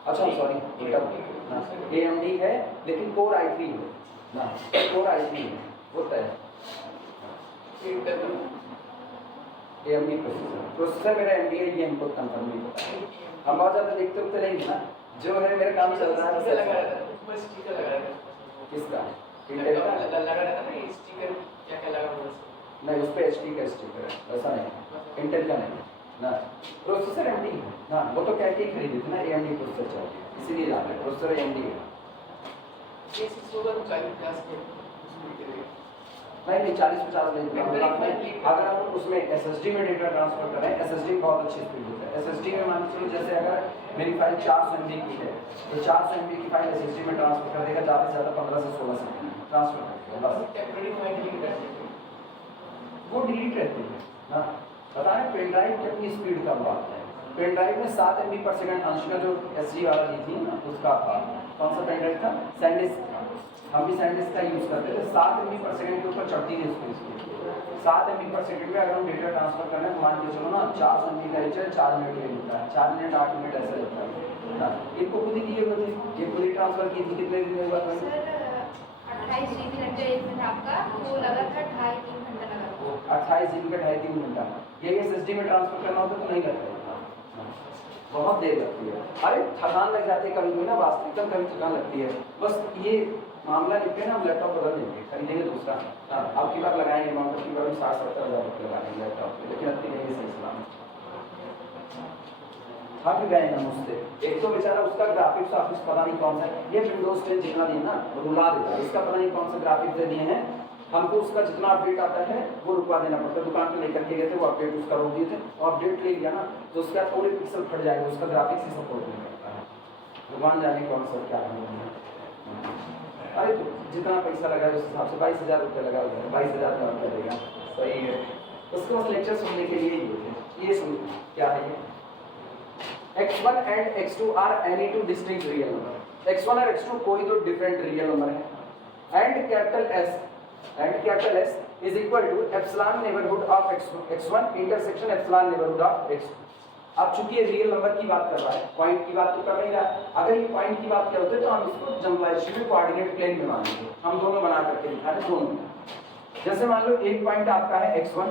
अच्छा सॉरी, AMD है लेकिन कोर i3 है ना, कोर i3 है, वो तय है AMD प्रोसेसर मेरा AMD है, ये हमको कंफर्म नहीं पता है, हम बहुत ज़्यादा देखते उठते नहीं ना, जो है मेरा काम चल रहा है लगा रहता है, ऊपर स्टिकर लगा रहता है, किसका इंटेल का लगा रहता है ना, स्टिकर क्या क्या लगा हुआ है नहीं, उस पे HP का स्टिकर है, वैसा नहीं, इंटेल का नहीं ना, प्रोसेसर AMD है ना, वो तो कह के ही खरीदे थे ना AMD प्रोसेसर चाहिए, इसीलिए ला रहे प्रोसेसर AMD है, ये 640-50 के नहीं 40-50 नहीं, अगर आप उसमें SSD में डेटा ट्रांसफर कर रहे हैं, SSD बहुत अच्छी स्पीड देता है, SSD में मान लीजिए जैसे अगर मेरी फाइल 400 MB की है तो 400 MB की फाइल SSD में ट्रांसफर कर देगा, ज़्यादा से ज़्यादा 15 से 16 सेकंड ट्रांसफर कर देगा, वो डिलीट रहती है ना। पता है पेन ड्राइव की अपनी स्पीड का बात है, पेन ड्राइव में 7 MB पर सेकंड अंश का जो SD वाला ली थी ना, उसका था, कौन सा पेन ड्राइव था, सैंडिस्क, हम भी सैंडिस्क का यूज़ करते थे, 7 MB पर सेकंड के ऊपर चढ़ती थी उसकी स्पीड, 7 MB पर सेकंड में अगर हम डेटा ट्रांसफर करना है तो मान के चलो ना 400 MB का रिचार्ज 4 मिनट में मिलता है, 4 मिनट 8 मिनट ऐसा रहता है ना, इनको खुद ही किए हुए थे, ये खुद ही ट्रांसफर की थी, कितने दिन में हुआ था? 28 GB लग गया 1 मिनट आपका, वो लगा था 2.5-3 घंटा लगा, 28 GB का 2.5-3 घंटा, ये SSD में ट्रांसफर करना होता तो नहीं लगता है, बहुत देर लगती है, अरे थकान लग जाती है कभी भी ना, वास्तविकता कभी थकान लगती है, बस ये मामला निपटे ना, हम लैपटॉप बदल देंगे, खरीदेंगे दूसरा, अब की बार लगाएंगे, मामला की बार 60-70 हज़ार रुपये लगाएंगे लैपटॉप पे, लेकिन अपनी नहीं सही सलाम थक गए हम उससे, एक तो बेचारा उसका ग्राफिक्स ऑफिस पता नहीं कौन सा है, ये विंडोज 10 जितना दिए ना रुला देता है, इसका पता नहीं कौन सा ग्राफिक्स दे दिए हैं, हमको उसका जितना अपडेट आता है वो रुकवा देना पड़ता है, दुकान पे लेकर के गए थे, वो अपडेट उसका रोक दिए थे, और अपडेट ले लिया ना तो उसका पूरे पिक्सल फट जाएगा, उसका ग्राफिक्स ही सपोर्ट नहीं करता है, भगवान जाने कौन सा क्या है। अरे तो जितना पैसा लगा है उस हिसाब से 22,000 रुपये लगा हुआ है, 22,000 का रुपया देगा, सही है, उसको बस लेक्चर सुनने के लिए ही होते, ये सुन क्या है ये x1 and x2 are any two distinct real number, x1 और x2 कोई दो डिफरेंट रियल नंबर है, and capital S is equal to epsilon neighborhood of x1 intersection epsilon neighborhood of x2। अब चूंकि ये रियल नंबर की बात कर रहा है, पॉइंट की बात तो कर नहीं रहा, अगर ये पॉइंट की बात करते तो हम इसको जनरलाइजेशन कोऑर्डिनेट प्लेन में मानेंगे, हम दोनों बना करके दिखा रहे दोनों, जैसे मान लो एक पॉइंट आपका है x1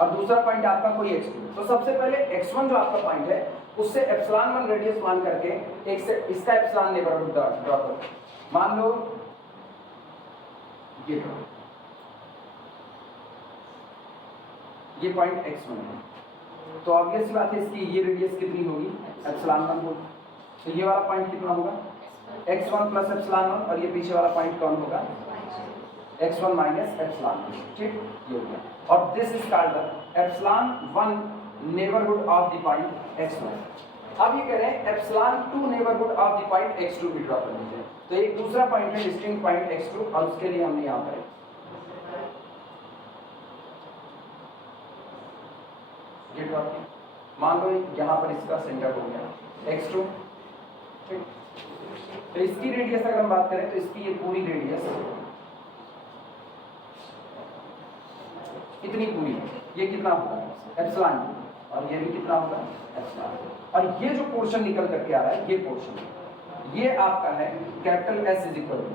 और दूसरा पॉइंट आपका कोई x2, तो सबसे पहले x1 जो आपका पॉइंट है उससे एप्सिलॉन 1 रेडियस मान करके एक से इसका एप्सिलॉन नेबरहुड ड्रॉ करो, मान लो ये पॉइंट x1 है, तो ऑब्वियस बात है इसकी ये रेडियस कितनी होगी एप्सिलॉन 1 होगी, तो ये वाला पॉइंट कितना होगा x1 प्लस एप्सिलॉन 1, और ये पीछे वाला पॉइंट कौन होगा x1 माइनस एप्सिलॉन 1, ठीक ये हो गया, और this is called the epsilon 1 neighbourhood of the point x1। अब ये कह रहे हैं epsilon 2 neighbourhood of the point x2 भी ड्रॉ कर लीजिए, तो एक दूसरा पॉइंट है डिस्टिंक्ट पॉइंट x2, और उसके लिए हमने यहाँ पर ये ड्रॉ किया, मान लो यहाँ पर इसका सेंटर हो गया x2, ठीक, तो इसकी रेडियस अगर हम बात करें तो इसकी ये पूरी रेडियस इतनी पूरी, ये कितना होगा एप्सिलॉन, और ये भी कितना होगा एप्सिलॉन, और ये जो पोर्शन निकल करके आ रहा है ये पोर्शन, ये आपका है capital S is equal to,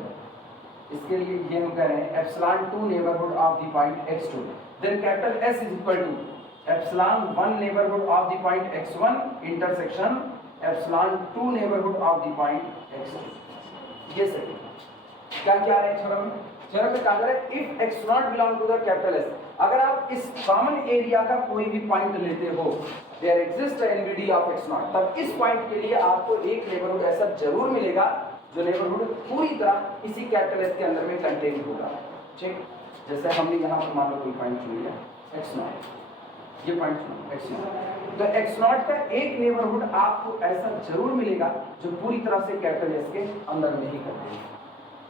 इसके लिए ये हम कह रहे हैं epsilon 2 neighbourhood of the point x2, then capital S is equal to epsilon 1 neighbourhood of the point x1 intersection epsilon 2 neighbourhood of the point x2। ये सही क्या क्या आ रहा है थ्योरम में, थ्योरम में कहा जा रहा है if x nought belong to the capital S, अगर आप इस कॉमन एरिया का कोई भी पॉइंट लेते हो, there exist NBD of x nought, तब इस पॉइंट के लिए आपको एक नेबरहुड ऐसा जरूर मिलेगा जो नेबरहुड पूरी तरह इसी कैपिटल S के अंदर में कंटेन होगा, ठीक, जैसे हमने यहाँ पर मान लो कोई पॉइंट चुन लिया x नॉट, ये पॉइंट x नॉट, तो x नॉट का एक नेबरहुड आपको ऐसा जरूर मिलेगा जो पूरी तरह से कैपिटल S के अंदर में ही करते हैं,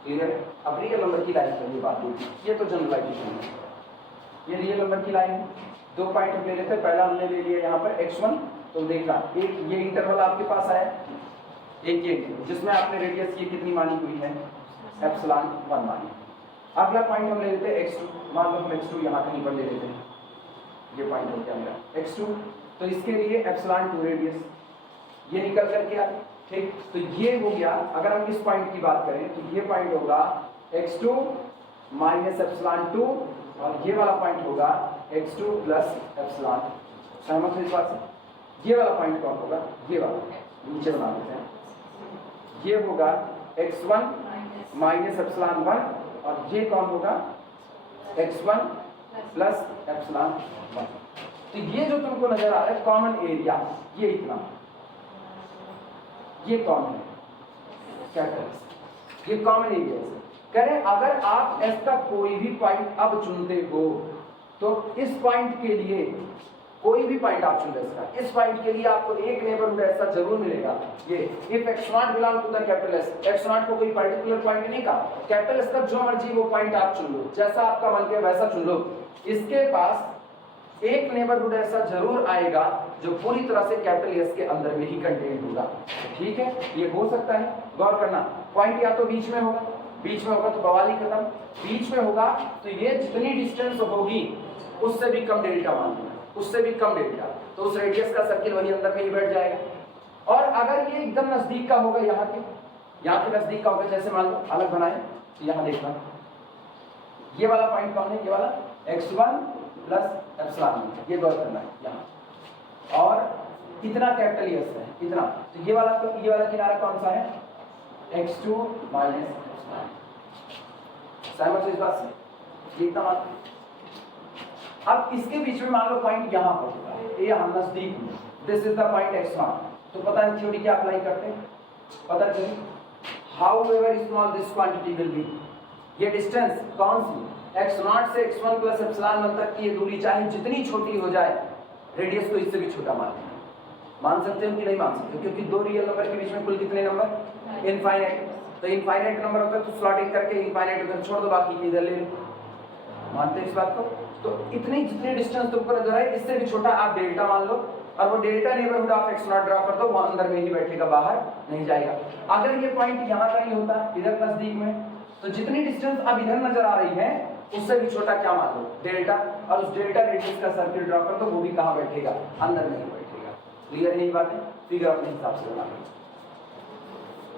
क्लियर है। अब रियल नंबर की लाइन पर ये बात होगी, ये तो जनरलाइजेशन है, ये रियल नंबर की लाइन, दो पॉइंट हम ले लेते हैं, पहला हमने ले लिया यहाँ पर x1 तो देखना एक ये इंटरवल आपके पास आया, एक ये जिसमें आपने रेडियस ये कितनी मानी हुई है एप्सिलॉन 1 मानी। अगला पॉइंट हम ले लेते हैं x2, मान लो हम x2 यहाँ कहीं पर ले लेते हैं, ये पॉइंट हो गया मेरा x2, तो इसके लिए एप्सिलॉन 2 रेडियस ये निकल करके आ, ठीक। तो ये हो गया, अगर हम इस पॉइंट की बात करें तो ये पॉइंट होगा x2 माइनस एप्सिलॉन 2 और ये वाला पॉइंट होगा x2 प्लस एप्सिलॉन। सहमत हो इस बात से? ये वाला पॉइंट कौन होगा? ये वाला नीचे बना देते हैं, ये होगा x1 माइनस एप्सिलॉन 1 और ये कौन होगा x1 प्लस एप्सिलॉन 1। तो ये जो तुमको नजर आ रहा है कॉमन एरिया, ये इतना, ये कौन है क्या करें, ये कॉमन एरिया है। करें अगर आप एस का कोई भी पॉइंट अब चुनते हो तो इस पॉइंट के लिए कोई भी पॉइंट आप चुन इसका, इस पॉइंट के लिए आपको एक नेबरहुड ऐसा जरूर मिलेगा, ये if x0 belong to the capital S, x0 को कोई पर्टिकुलर पॉइंट नहीं कहा, कैपिटल एस का जो मर्जी वो पॉइंट आप चुन लो, जैसा आपका मन के वैसा चुन लो, इसके पास एक नेबरहुड ऐसा जरूर आएगा जो पूरी तरह से कैपिटल एस के अंदर में ही कंटेंट होगा। ठीक है, ये हो सकता है, गौर करना, पॉइंट या तो बीच में होगा, बीच में होगा तो बवाली खत्म, बीच में होगा तो ये जितनी डिस्टेंस होगी उससे भी कम डेल्टा मान लेना, उससे भी कम डेल्टा, तो उस रेडियस का सर्किल वही अंदर में ही बैठ जाएगा। और अगर ये एकदम नजदीक का होगा, यहाँ के नजदीक का होगा, जैसे मान लो अलग बनाए तो यहाँ देखना ये वाला पॉइंट कौन है, ये वाला x1 प्लस एप्सिलॉन, ये गौर करना है यहाँ, और इतना कैपिटल एस है इतना, तो ये वाला किनारा कौन सा है x2 माइनस एप्सिलॉन। सहमत हो इस बात से? इतना मान, अब इसके बीच में मान लो पॉइंट यहाँ पर होगा, ये हम नजदीक में, this is the point x1, तो पता है थ्योरी क्या अप्लाई करते हैं, पता चलिए however small this quantity will B, ये डिस्टेंस कौन सी x0 से x1 प्लस एप्सिलॉन 1 तक की ये दूरी चाहे जितनी छोटी हो जाए, रेडियस को इससे भी छोटा मान सकते हो कि नहीं मान सकते, क्योंकि दो रियल नंबर के बीच में कुल कितने नंबर, इनफाइनाइट, तो इनफाइनाइट नंबर होता है तो स्लॉटिंग करके इनफाइनाइट उधर छोड़ दो, बाकी की इधर ले लो, मानते हैं इस बात को? तो इतनी जितनी डिस्टेंस तुमको नजर आए इससे भी छोटा आप डेल्टा मान लो, और वो delta neighbourhood of x0 draw कर दो, वो अंदर में ही बैठेगा, बाहर नहीं जाएगा। अगर ये पॉइंट यहाँ का ही होता है इधर नजदीक में, तो जितनी डिस्टेंस अब इधर नजर आ रही है उससे भी छोटा क्या मान लो, डेल्टा, और उस डेल्टा रेडियस का सर्किल ड्रॉ कर दो, वो भी कहाँ बैठेगा, अंदर में ही बैठेगा। क्लियर है ये बात है? फिगर अपने हिसाब से बना लो।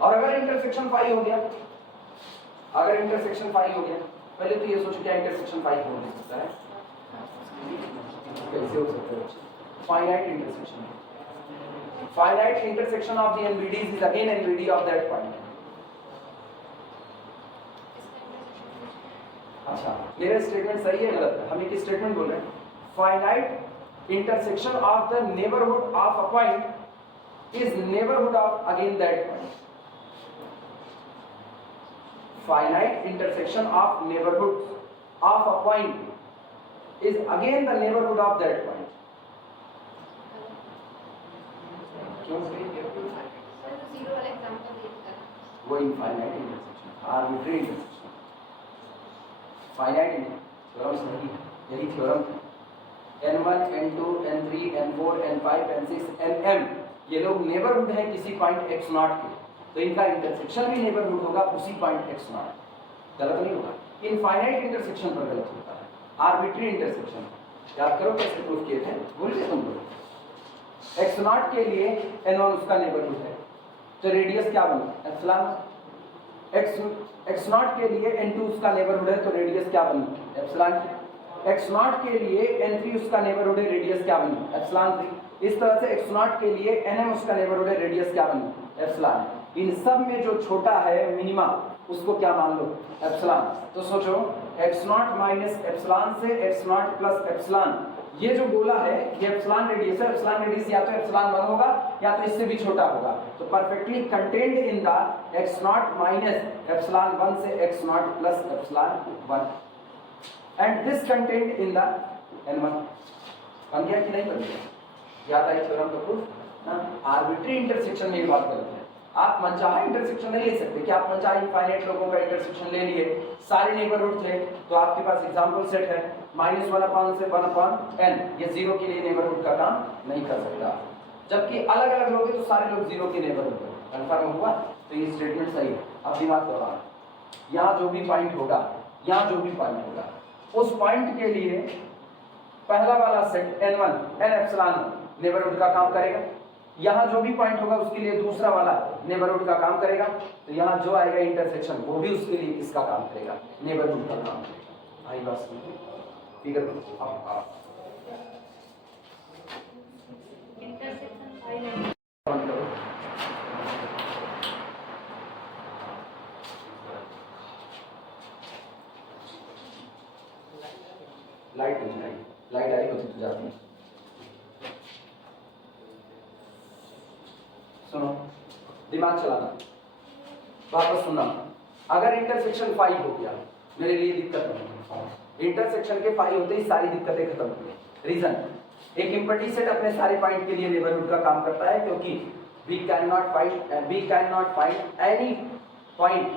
और अगर इंटरसेक्शन 5 हो गया, अगर इंटरसेक्शन 5 हो गया, पहले तो ये सोचो क्या इंटरसेक्शन 5 हो सकता है, कैसे हो सकता है? Finite intersection, finite intersection of the NVDs is again NVD of that point. अच्छा, मेरा स्टेटमेंट सही है गलत है? हम एक स्टेटमेंट बोल रहे हैं, finite intersection of the neighbourhood of a point is neighbourhood of again that point. Finite intersection of neighborhoods of a point is again the neighborhood of that point. क्यों सही है? जीरो वाला एग्जांपल देखकर वो infinite intersection, arbitrary intersection, finite theorem नहीं है, यही थ्योरम है। n1 n2 n3 n4 n5 n6 nm ये लोग नेबरहुड है किसी पॉइंट x0 के, तो इनका इंटरसेक्शन भी नेबरहुड होगा उसी पॉइंट x0, गलत नहीं होगा। इनफाइनाइट इंटरसेक्शन पर गलत होता है, आर्बिट्री इंटरसेक्शन याद करो कैसे प्रूफ किए थे, भूल गए तुम लोग? x0 के लिए n1 उसका नेबरहुड है, तो रेडियस क्या बनी एप्सिलॉन, x0 के लिए n2 उसका नेबरहुड है, तो रेडियस क्या बनी एप्सिलॉन, x0 के लिए n3 उसका नेबरहुड है, रेडियस क्या बनी एप्सिलॉन 3। इस तरह से x0 के लिए nm उसका नेबरहुड है, रेडियस क्या बनी एप्सिलॉन। इन सब में जो छोटा है मिनिमा उसको क्या मान लो एप्सिलॉन। तो सोचो x0 माइनस एप्सिलॉन से x0 प्लस एप्सिलॉन, ये जो गोला है ये एप्सिलॉन रेडियस है, एप्सिलॉन रेडियस या तो एप्सिलॉन 1 होगा या तो इससे भी छोटा होगा, तो perfectly contained in the x0 minus epsilon 1 से x0 plus epsilon 1 and this contained in the n1। बन गया कि नहीं बन गया? याद आई थ्योरम का प्रूफ ना? आर्बिट्री इंटरसेक्शन में ये बात गलत है, आप मनचाहा इंटरसेक्शन नहीं ले सकते कि आप मनचाहा इनफाइनाइट लोगों का इंटरसेक्शन ले लिए, सारे नेबरहुड थे, तो आपके पास एग्जांपल सेट है -1 से 1 n, ये जीरो के लिए नेबरहुड का काम नहीं कर सकता। जबकि अलग अलग लोगे तो सारे लोग जीरो के नेबर होंगे। कन्फर्म हुआ? तो ये स्टेटमेंट सही है। अब दिमाग लगाना, यहाँ जो भी पॉइंट होगा, यहाँ जो भी पॉइंट होगा, उस पॉइंट के लिए पहला वाला set n1 n epsilon neighbourhood का काम करेगा। यहाँ जो भी पॉइंट होगा उसके लिए दूसरा वाला नेबरहुड का काम करेगा। तो यहाँ जो आएगा इंटरसेक्शन, वो भी उसके लिए किसका काम करेगा? नेबरहुड का काम करेगा। आई बात फिगर इंटरसेक्शन फाइल लाइट नहीं आई, लाइट आई होती तो जाती। सुनो, दिमाग चलाना, वापस सुनना। अगर इंटरसेक्शन 5 हो गया, मेरे लिए दिक्कत नहीं। इंटरसेक्शन के 5 होते ही सारी दिक्कतें खत्म हो गई। रीजन, एक इम्पटी सेट अपने सारे पॉइंट के लिए नेबरहुड का काम करता है, क्योंकि we cannot find any point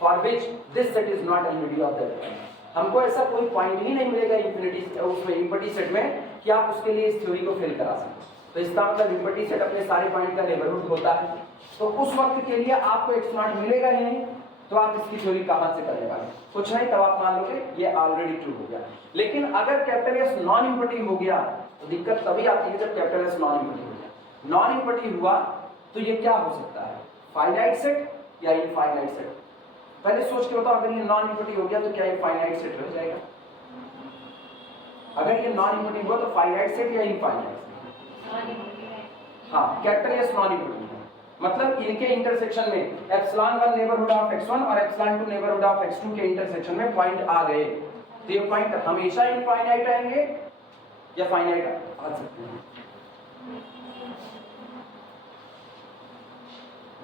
for which this set is not LBD of that point। हमको ऐसा कोई पॉइंट ही नहीं मिलेगा इंफिनिटी उसमें इम्पटी सेट में कि आप उसके लिए इस थ्योरी को फेल करा सकें। तो इसका मतलब इम्पटी सेट अपने सारे पॉइंट का नेबरहुड होता है। तो उस वक्त के लिए आपको x नॉट मिलेगा ही नहीं, तो आप इसकी थ्योरी कहां से करने वाले? कुछ नहीं, तब आप मान लोगे ये ऑलरेडी ट्रू हो गया। लेकिन अगर कैपिटल एस नॉन इम्पटी हो गया तो दिक्कत तभी आती है जब कैपिटल एस नॉन इम्पटी हो गया। नॉन इम्पटी हुआ तो ये क्या हो सकता है? फाइनाइट सेट या इनफाइनाइट सेट? पहले सोच के बताओ, अगर ये नॉन इम्पटी हो गया तो क्या ये फाइनाइट सेट हो जाएगा? अगर ये नॉन इम्पटी हुआ तो फाइनाइट सेट या इनफाइनाइट? हाँ, कैपिटल एस नॉन इम्पटी है, मतलब इनके इंटरसेक्शन में एप्सिलॉन 1 नेबरहुड ऑफ x1 और एप्सिलॉन 2 नेबरहुड ऑफ x2 के इंटरसेक्शन में पॉइंट आ गए, तो ये पॉइंट हमेशा इनफाइनाइट आएंगे या फाइनाइट आ सकते हैं?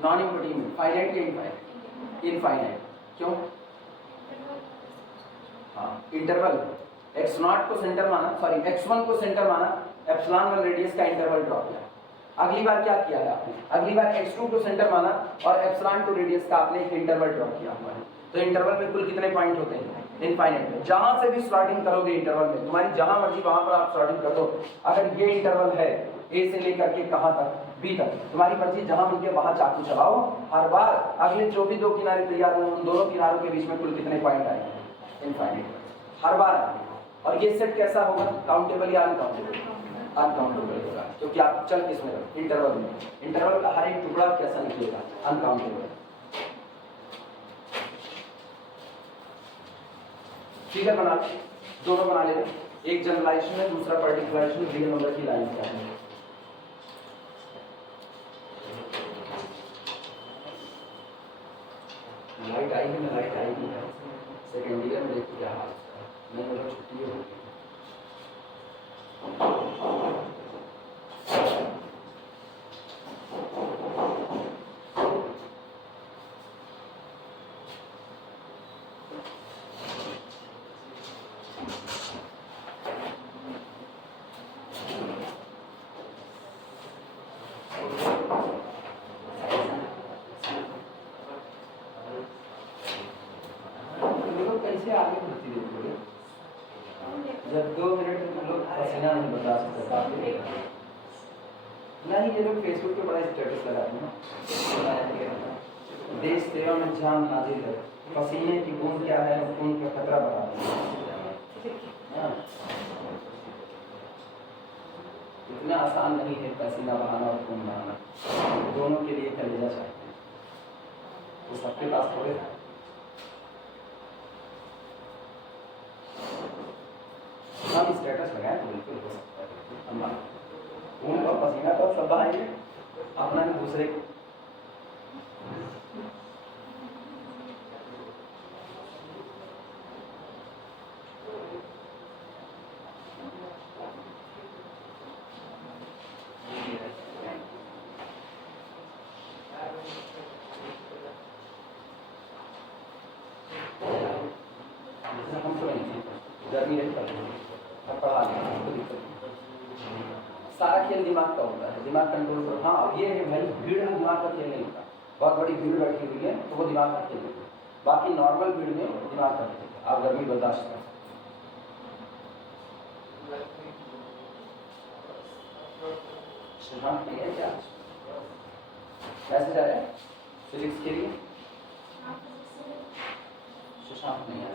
नॉन इम्पटी में फाइनाइट या इनफाइनाइट? इनफाइनाइट। क्यों? हाँ, इंटरवल x0 को सेंटर माना, सॉरी x1 को सेंटर माना, एप्सिलॉन 1 रेडियस का इंटरवल ड्रॉ किया। अगली बार क्या किया है आपने? अगली बार x2 को सेंटर माना और एप्सिलॉन 2 रेडियस का आपने एक इंटरवल ड्रॉ किया हुआ है। तो इंटरवल में कुल कितने पॉइंट होते हैं? इनफाइनाइट में। जहां से भी स्टार्टिंग करोगे इंटरवल में, तुम्हारी जहां मर्जी वहां पर आप स्टार्टिंग कर दो। अगर ये इंटरवल है a से लेकर के कहां तक? b तक, तुम्हारी मर्जी जहां मिलके वहां चाकू चलाओ। हर बार अगले जो भी दो किनारे तैयार हों उन दोनों किनारों के बीच में कुल कितने पॉइंट आएंगे? इनफाइनाइट, हर बार आएंगे। और ये सेट कैसा होगा? काउंटेबल या अनकाउंटेबल? अनकाउंटेबल होगा, क्योंकि आप चल किसमें रहो? इंटरवल में। इंटरवल का हर एक टुकड़ा कैसा निकलेगा? अनकाउंटेबल। फिगर बना, दोनों बना लेते, एक जनरलाइजेशन है, दूसरा पर्टिकुलराइजेशन। रियल नंबर की लाइन क्या है? लाइट आई है, लाइट आई है। सेकेंड ईयर में देखिए क्या हाल है, नहीं मतलब छुट्टी हो गई। कैसे आगे बढ़ती रहती है? जब 2 मिनट में लोग पसीना नहीं बर्दाश्त कर पाते, नहीं ये लोग फेसबुक पे बड़ा स्टेटस लगाते हैं, देश सेवा में जान हाजिर है, पसीने की बूंद क्या है, खून का खतरा बढ़ा है। इतना आसान नहीं है पसीना बहाना और खून बहाना, दोनों के लिए कलेजा चाहिए, तो सबके पास थोड़े है। हम स्टेटस लगाए तो बिल्कुल हो सकता है, खून और पसीना तो सब बहाएंगे, अपना भी दूसरे को। हम तो नहीं, गर्मी नहीं पड़ती, अब पढ़ा लेंगे, कोई दिक्कत नहीं। सारा खेल दिमाग का होता है, दिमाग कंट्रोल करो। हाँ, अब ये है भाई, भीड़ में दिमाग का खेल नहीं होता। बहुत बड़ी भीड़ बैठी हुई है तो वो दिमाग का खेल नहीं होता, बाकी नॉर्मल भीड़ में दिमाग का खेल होता है। आप गर्मी बर्दाश्त कर सकते। शशांक नहीं है क्या? कैसे जा रहे हैं फिजिक्स के लिए? शशांक नहीं है,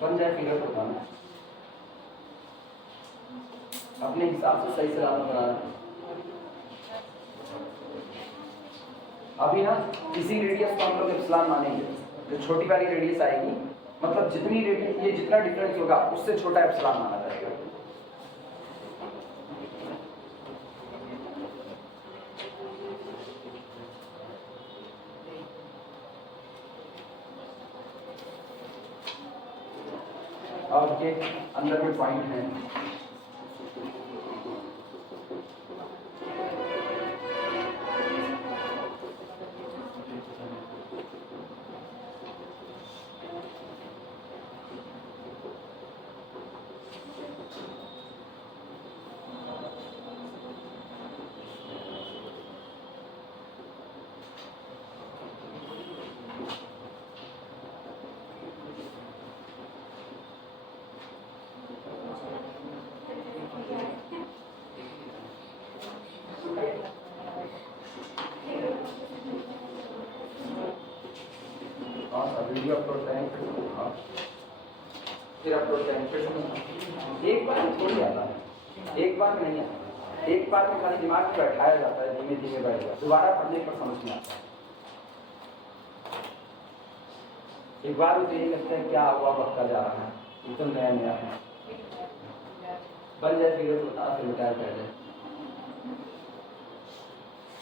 बन जाए फिगर को बनाना अपने हिसाब से, सही सलामत बनाना। अभी ना इसी रेडियस को हम लोग एप्सिलॉन मानेंगे, जो छोटी वाली रेडियस आएगी, मतलब जितनी रेडियस, ये जितना डिफरेंस होगा उससे छोटा एप्सिलॉन माना जाएगा। और के अंदर में पॉइंट है, वीडियो अपलोड करें फिर अपलोड करें, फिर एक बार में थोड़ी आता है, एक बार में नहीं आता, एक बार में खाली दिमाग में बैठाया जाता है, धीमे धीमे बैठेगा, दोबारा पढ़ने पर समझ में आता है। एक बार में तो यही लगता है क्या हुआ, बढ़ता जा रहा है, एकदम नया नया है, बन जाए फिर तो बता, फिर रिटायर कर जाए।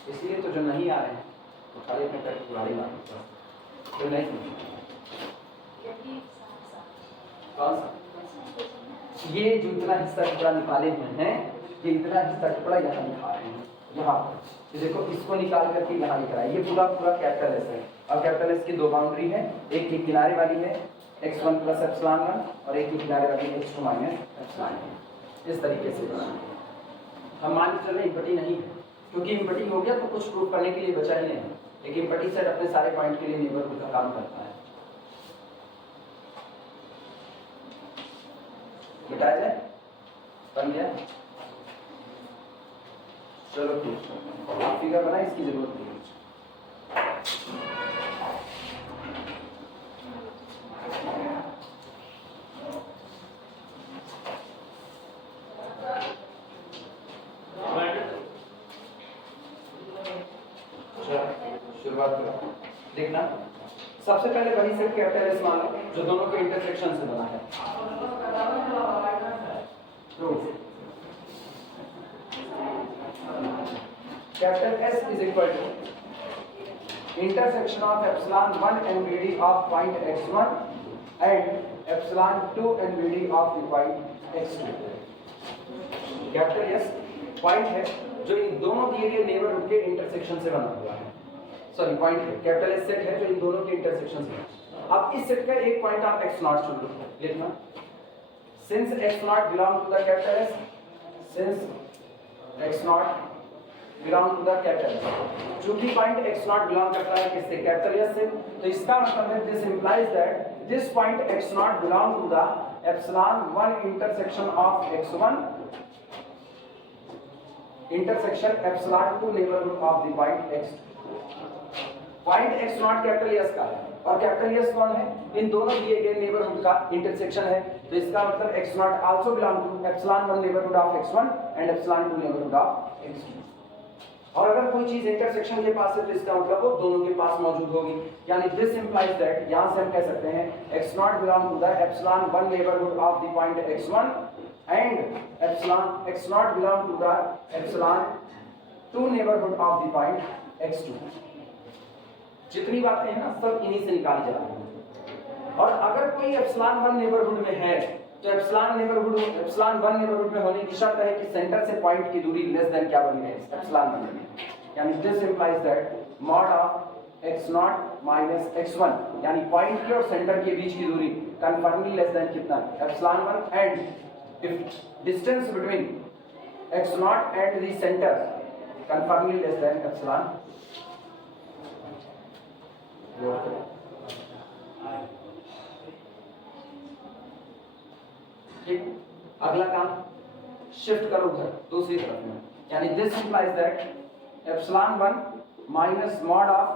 इसलिए तो जो नहीं आ रहे हैं तो खाली अपने पैर बुराई ना तो नहीं समझ। कौन सा? ये जो इतना हिस्सा टुकड़ा निकाले हुए हैं, ये इतना हिस्सा टुकड़ा यहाँ लिखा रहे हैं, यहाँ पर देखो, इसको निकाल करके यहाँ लिख रहा है, ये पूरा पूरा कैपिटल एस है, और कैपिटल एस की दो बाउंड्री है, एक की किनारे वाली है x1 प्लस एप्सिलॉन 1 और एक की किनारे वाली है x2 माइनस एप्सिलॉन 1। इस तरीके से हम मान के चल रहे इम्पटी नहीं है, क्योंकि इम्पटी हो गया तो कुछ प्रूफ करने के लिए बचा ही नहीं, एक इम्पटी सेट अपने सारे पॉइंट के लिए नेबरहुड का काम करता है। मिटाया जाए, बन गया, चलो ठीक, आप फिगर बनाए, इसकी जरूरत नहीं है। शुरुआत करो, देखना सबसे पहले वही सेट कैपिटल एस मान लो जो दोनों के इंटरसेक्शन से बना है। Capital S is equal to intersection of epsilon 1 and BD of point x1 and epsilon 2 and BD of the point x2। Capital S point है जो इन दोनों दिए गए नेबरहुड के इंटरसेक्शन से बना हुआ है, सॉरी पॉइंट है, कैपिटल एस सेट है जो इन दोनों के इंटरसेक्शन से। अब इस सेट का एक पॉइंट आप x0 चुन लो, लिखना since x0 belong to the capital S, since x0 belong to the capital S, चूंकि पॉइंट x0 बिलोंग करता है किससे, कैपिटल एस से, तो इसका मतलब है this implies that this point x0 belong to the epsilon 1 intersection of x1 intersection epsilon 2 neighbourhood of the point x2। Point x0 capital S का है और कैपिटल एस कौन है, इन दोनों दिए गए नेबरहुड का इंटरसेक्शन है, तो इसका मतलब x0 also belong to epsilon 1 neighbourhood of x1 and epsilon 2 neighbourhood of x2। और अगर कोई चीज इंटरसेक्शन के पास है तो इसका मतलब वो दोनों के पास मौजूद होगी, यानी दिस इंप्लाइज दैट, यहां से हम कह सकते हैं x0 belong to the epsilon 1 neighbourhood of the point x1 and epsilon x0 belong to the epsilon 2 neighbourhood of the point x2। जितनी बातें हैं ना सब इन्हीं से निकाली जा रही हैं। और अगर कोई एप्सिलॉन 1 नेबरहुड में है तो एप्सिलॉन 1 नेबरहुड में होने की शर्त है कि सेंटर से पॉइंट की दूरी लेस देन क्या बनी है, एप्सिलॉन 1 में, यानी this implies that mod of x0 minus x1, यानी पॉइंट के और सेंटर के बीच की दूरी कन्फर्मली लेस देन कितना, epsilon 1, and if distance between x0 and the centre confirmly less than epsilon. ठीक, अगला काम शिफ्ट करो उधर दूसरी तरफ में, यानी this implies that epsilon 1 minus mod of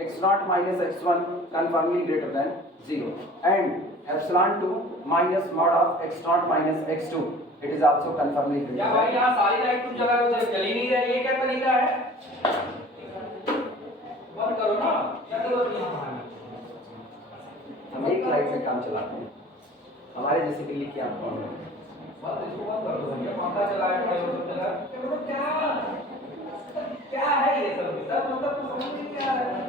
x not minus x1 confirmly greater than 0 and epsilon 2 minus mod of x not minus x2 it is also confirmly greater. या भाई यहाँ सारी लाइट तुम जला रहे हो, जल ही नहीं रही, ये क्या तरीका है? बंद करो ना, क्या जरूरत है? हम एक लाइट से काम चलाते हैं, हमारे जैसे के लिए क्या कौन है? बंद इसको बंद कर दो भैया, पंखा चलाए पड़े हो सब जगह। तो क्या है ये सब? सर मतलब तो समझ नहीं आ रहा है।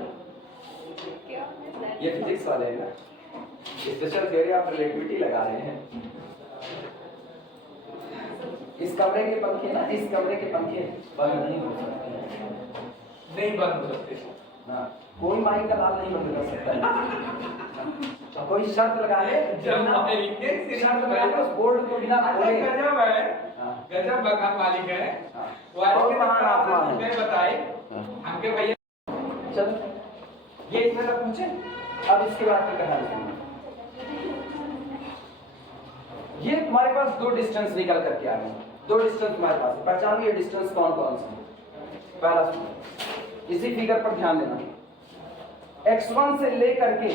ये फिजिक्स वाले हैं ना, स्पेशल थ्योरी ऑफ रिलेटिविटी लगा रहे हैं। इस कमरे के पंखे ना, इस कमरे के पंखे बंद नहीं हो सकते, नहीं बंद हो सकते ना कोई माई का लाल नहीं बंद कर सकता है। तो कोई शर्त लगा ले, जब मारेंगे शर्त लगा ले उस बोर्ड को बिना खोले। गजब है, हाँ। गजब मकान मालिक है। हाँ। वाइफ के महान आत्मा है। मैं बताए हमके भैया चल ये इसमें तक पहुंचे, अब इसके बाद की कहानी सुनो। ये तुम्हारे पास दो डिस्टेंस निकल करके आ गए, दो डिस्टेंस तुम्हारे पास है, पहचानो ये डिस्टेंस कौन कौन से हैं। पहला सुनो, इसी फिगर पर ध्यान देना, x1 से लेकर के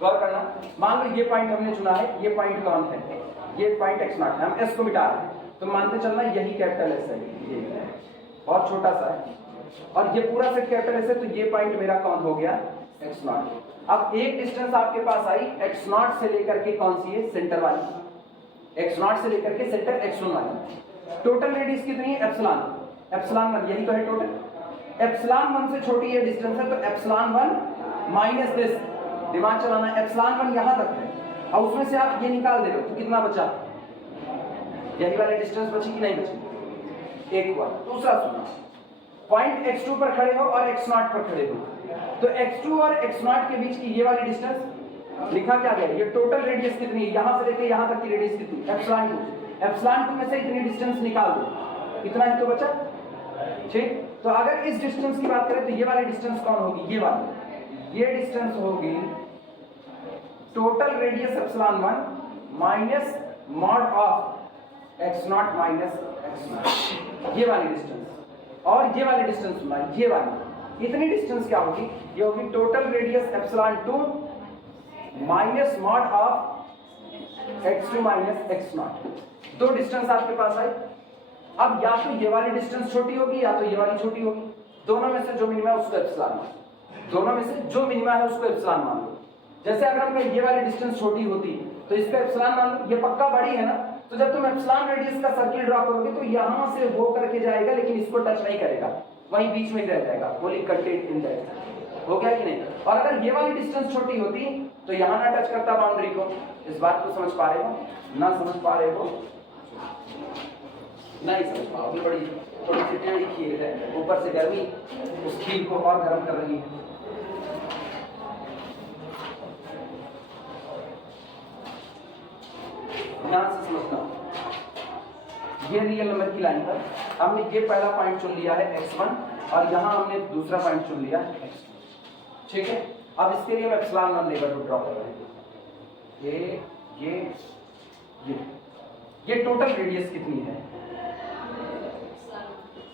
गौर करना, मान लो ये पॉइंट हमने चुना है, ये पॉइंट कौन है? ये पॉइंट x0 है, हम s को मिटा रहे हैं, तो मानते चलना यही कैपिटल S है, ये बहुत छोटा सा है, और ये पूरा सेट कैपिटल S है, तो ये पॉइंट मेरा कौन हो गया? x0। अब एक डिस्टेंस आपके पास आई x0 से लेकर के, कौन सी है? सेंटर वाली, x0 से लेकर के सेंटर x1 वाली। टोटल रेडियस कितनी है? एप्सिलॉन, एप्सिलॉन 1, यही तो है टोटल। एप्सिलॉन 1 से छोटी ये डिस्टेंस है, तो एप्सिलॉन 1 माइनस दिस, दिमाग चलाना, एप्सिलॉन 1 यहां तक है, और उसमें से आप ये निकाल दे रहे हो, तो कितना बचा? यही वाली डिस्टेंस बची कि नहीं बची? एक हुआ। दूसरा सुना, पॉइंट x2 पर खड़े हो और x0 पर खड़े हो, तो x2 और x0 के बीच की ये वाली डिस्टेंस लिखा क्या गया? ये टोटल रेडियस कितनी है? यहां से लेकर यहां तक की रेडियस कितनी? एप्सिलॉन 2। एप्सिलॉन 2 में से इतनी डिस्टेंस निकाल दो, इतना ही तो बचा, ठीक। तो अगर इस डिस्टेंस की बात करें तो ये वाली डिस्टेंस कौन होगी? ये वाली, ये डिस्टेंस होगी total radius epsilon 1 minus mod of x0 minus x0, ये वाली डिस्टेंस। और ये वाली डिस्टेंस सुना, ये वाली, इतनी डिस्टेंस क्या होगी? ये होगी total radius epsilon 2 minus mod of x2 minus x0। दो डिस्टेंस आपके पास आई। अब या तो ये वाली डिस्टेंस छोटी होगी या तो ये वाली छोटी होगी, दोनों में से जो मिनिमा है उसको एप्सिलॉन मान लो, दोनों में से जो मिनिमा है उसको एप्सिलॉन मान लो। जैसे अगर हम ये वाली डिस्टेंस छोटी होती तो इसका एप्सिलॉन मान लो, ये पक्का बड़ी है ना, तो जब तुम एप्सिलॉन रेडियस का सर्किल ड्रॉ करोगे तो यहां से वो करके जाएगा, लेकिन इसको टच नहीं करेगा, वहीं बीच में ही रह जाएगा, होली कंटेंट इन दैट। हो गया कि नहीं? और अगर ये वाली डिस्टेंस छोटी होती तो यहां ना टच करता बाउंड्री को। इस बात को समझ पा रहे हो? ना समझ पा रहे हो? नहीं समझ पाओगे, बड़ी थोड़ी सी टेढ़ी खीर है, ऊपर से गर्मी उस खीर को और गर्म कर रही है। ध्यान से समझना, ये रियल नंबर की लाइन पर हमने ये पहला पॉइंट चुन लिया है x1, और यहाँ हमने दूसरा पॉइंट चुन लिया x2, ठीक है। अब इसके लिए मैं एप्सिलॉन 1 नेबरहुड ड्रॉ कर रहा हूँ। ये टोटल रेडियस कितनी है?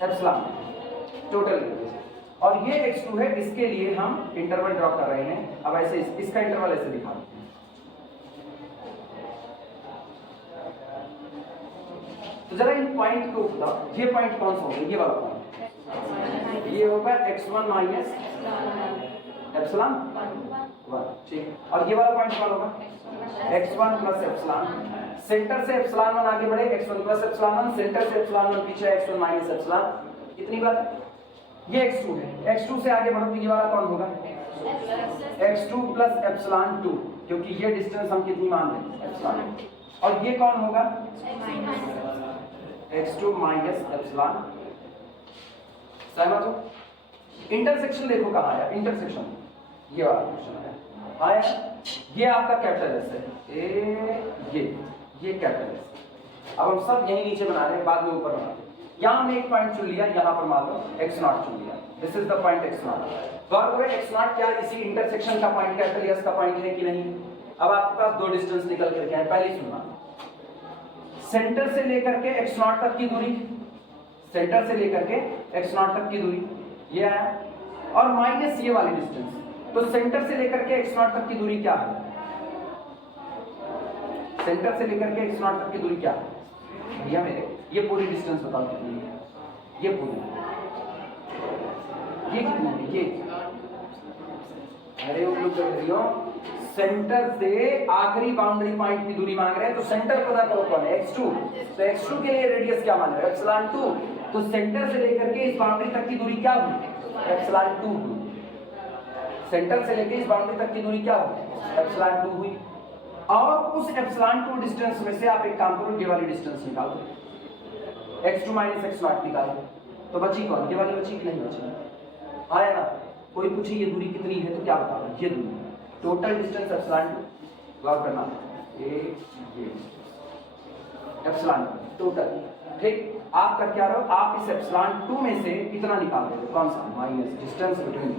एप्सिलॉन टोटल रेडियस, और ये x2 है, इसके लिए हम इंटरवल ड्रॉ कर रहे हैं। अब ऐसे इसका इंटरवल ऐसे दिखा देते हैं, तो जरा इन पॉइंट को बताओ, ये पॉइंट कौन सा होगा? ये वाला पॉइंट, ये होगा x1 माइनस एप्सिलॉन 1, ठीक। और ये वाला पॉइंट कौन होगा? x1 plus epsilon. सेंटर से एप्सिलॉन 1 आगे बढ़े, x1 प्लस एप्सिलॉन 1, सेंटर से एप्सिलॉन 1 पीछे, x1 माइनस एप्सिलॉन। इतनी बात है। ये x2 है, x2 से आगे बढ़ो तो ये वाला कौन होगा? x2 प्लस एप्सिलॉन 2, क्योंकि ये डिस्टेंस हम कितनी मान रहे हैं? एप्सिलॉन। और ये कौन होगा? x2 minus epsilon. सहमत हो? इंटरसेक्शन देखो कहाँ आया, इंटरसेक्शन ये वाला क्वेश्चन आया। ये आपका कैपिटल एस है, ये कैपिटल एस। अब हम सब यही नीचे बना रहे हैं, बाद में ऊपर बनाते हैं। यहाँ हमने एक पॉइंट चुन लिया, यहाँ पर मान लो x0 चुन लिया, this is the point x0। गौर करें x0 क्या इसी इंटरसेक्शन का पॉइंट, कैपिटल एस का पॉइंट है कि नहीं? अब आपके पास दो डिस्टेंस निकल करके आए। पहली सुनना, सेंटर से लेकर के x नॉट तक की दूरी, सेंटर से लेकर के x नॉट तक की दूरी ये आया, और माइनस ये वाली डिस्टेंस। तो सेंटर से लेकर के x नॉट तक की दूरी क्या है? सेंटर से लेकर के x नॉट तक की दूरी क्या है भैया मेरे? ये पूरी डिस्टेंस बताओ कितनी है? ये पूरी, ये कितनी है? ये अरे लोग सेंटर से आखिरी बाउंड्री पॉइंट की दूरी मांग रहे हैं, तो सेंटर पता करो कौन है? x2। तो x2 के लिए रेडियस क्या मान रहे हो? एप्सिलॉन 2। तो सेंटर से लेकर के इस बाउंड्री तक की दूरी क्या हुई? एप्सिलॉन 2 हुई। सेंटर से लेकर इस बाउंड्री तक की दूरी क्या हुई? एप्सिलॉन 2 हुई। और उस एप्सिलॉन 2 डिस्टेंस में से आप एक काम करो, ये वाली डिस्टेंस निकाल दो, x2 माइनस x नॉट निकाल दो। तो बची कौन? ये वाली बची कि नहीं बची? आया ना? कोई पूछे ये दूरी कितनी है तो क्या बताओ? ये दूरी टोटल डिस्टेंस एप्सिलॉन 2 गौर करना, ये एप्सिलॉन टोटल। ठीक, आप कर क्या रहो? आप इस एप्सिलॉन 2 में से कितना निकाल रहे हो? कौन सा? Minus distance between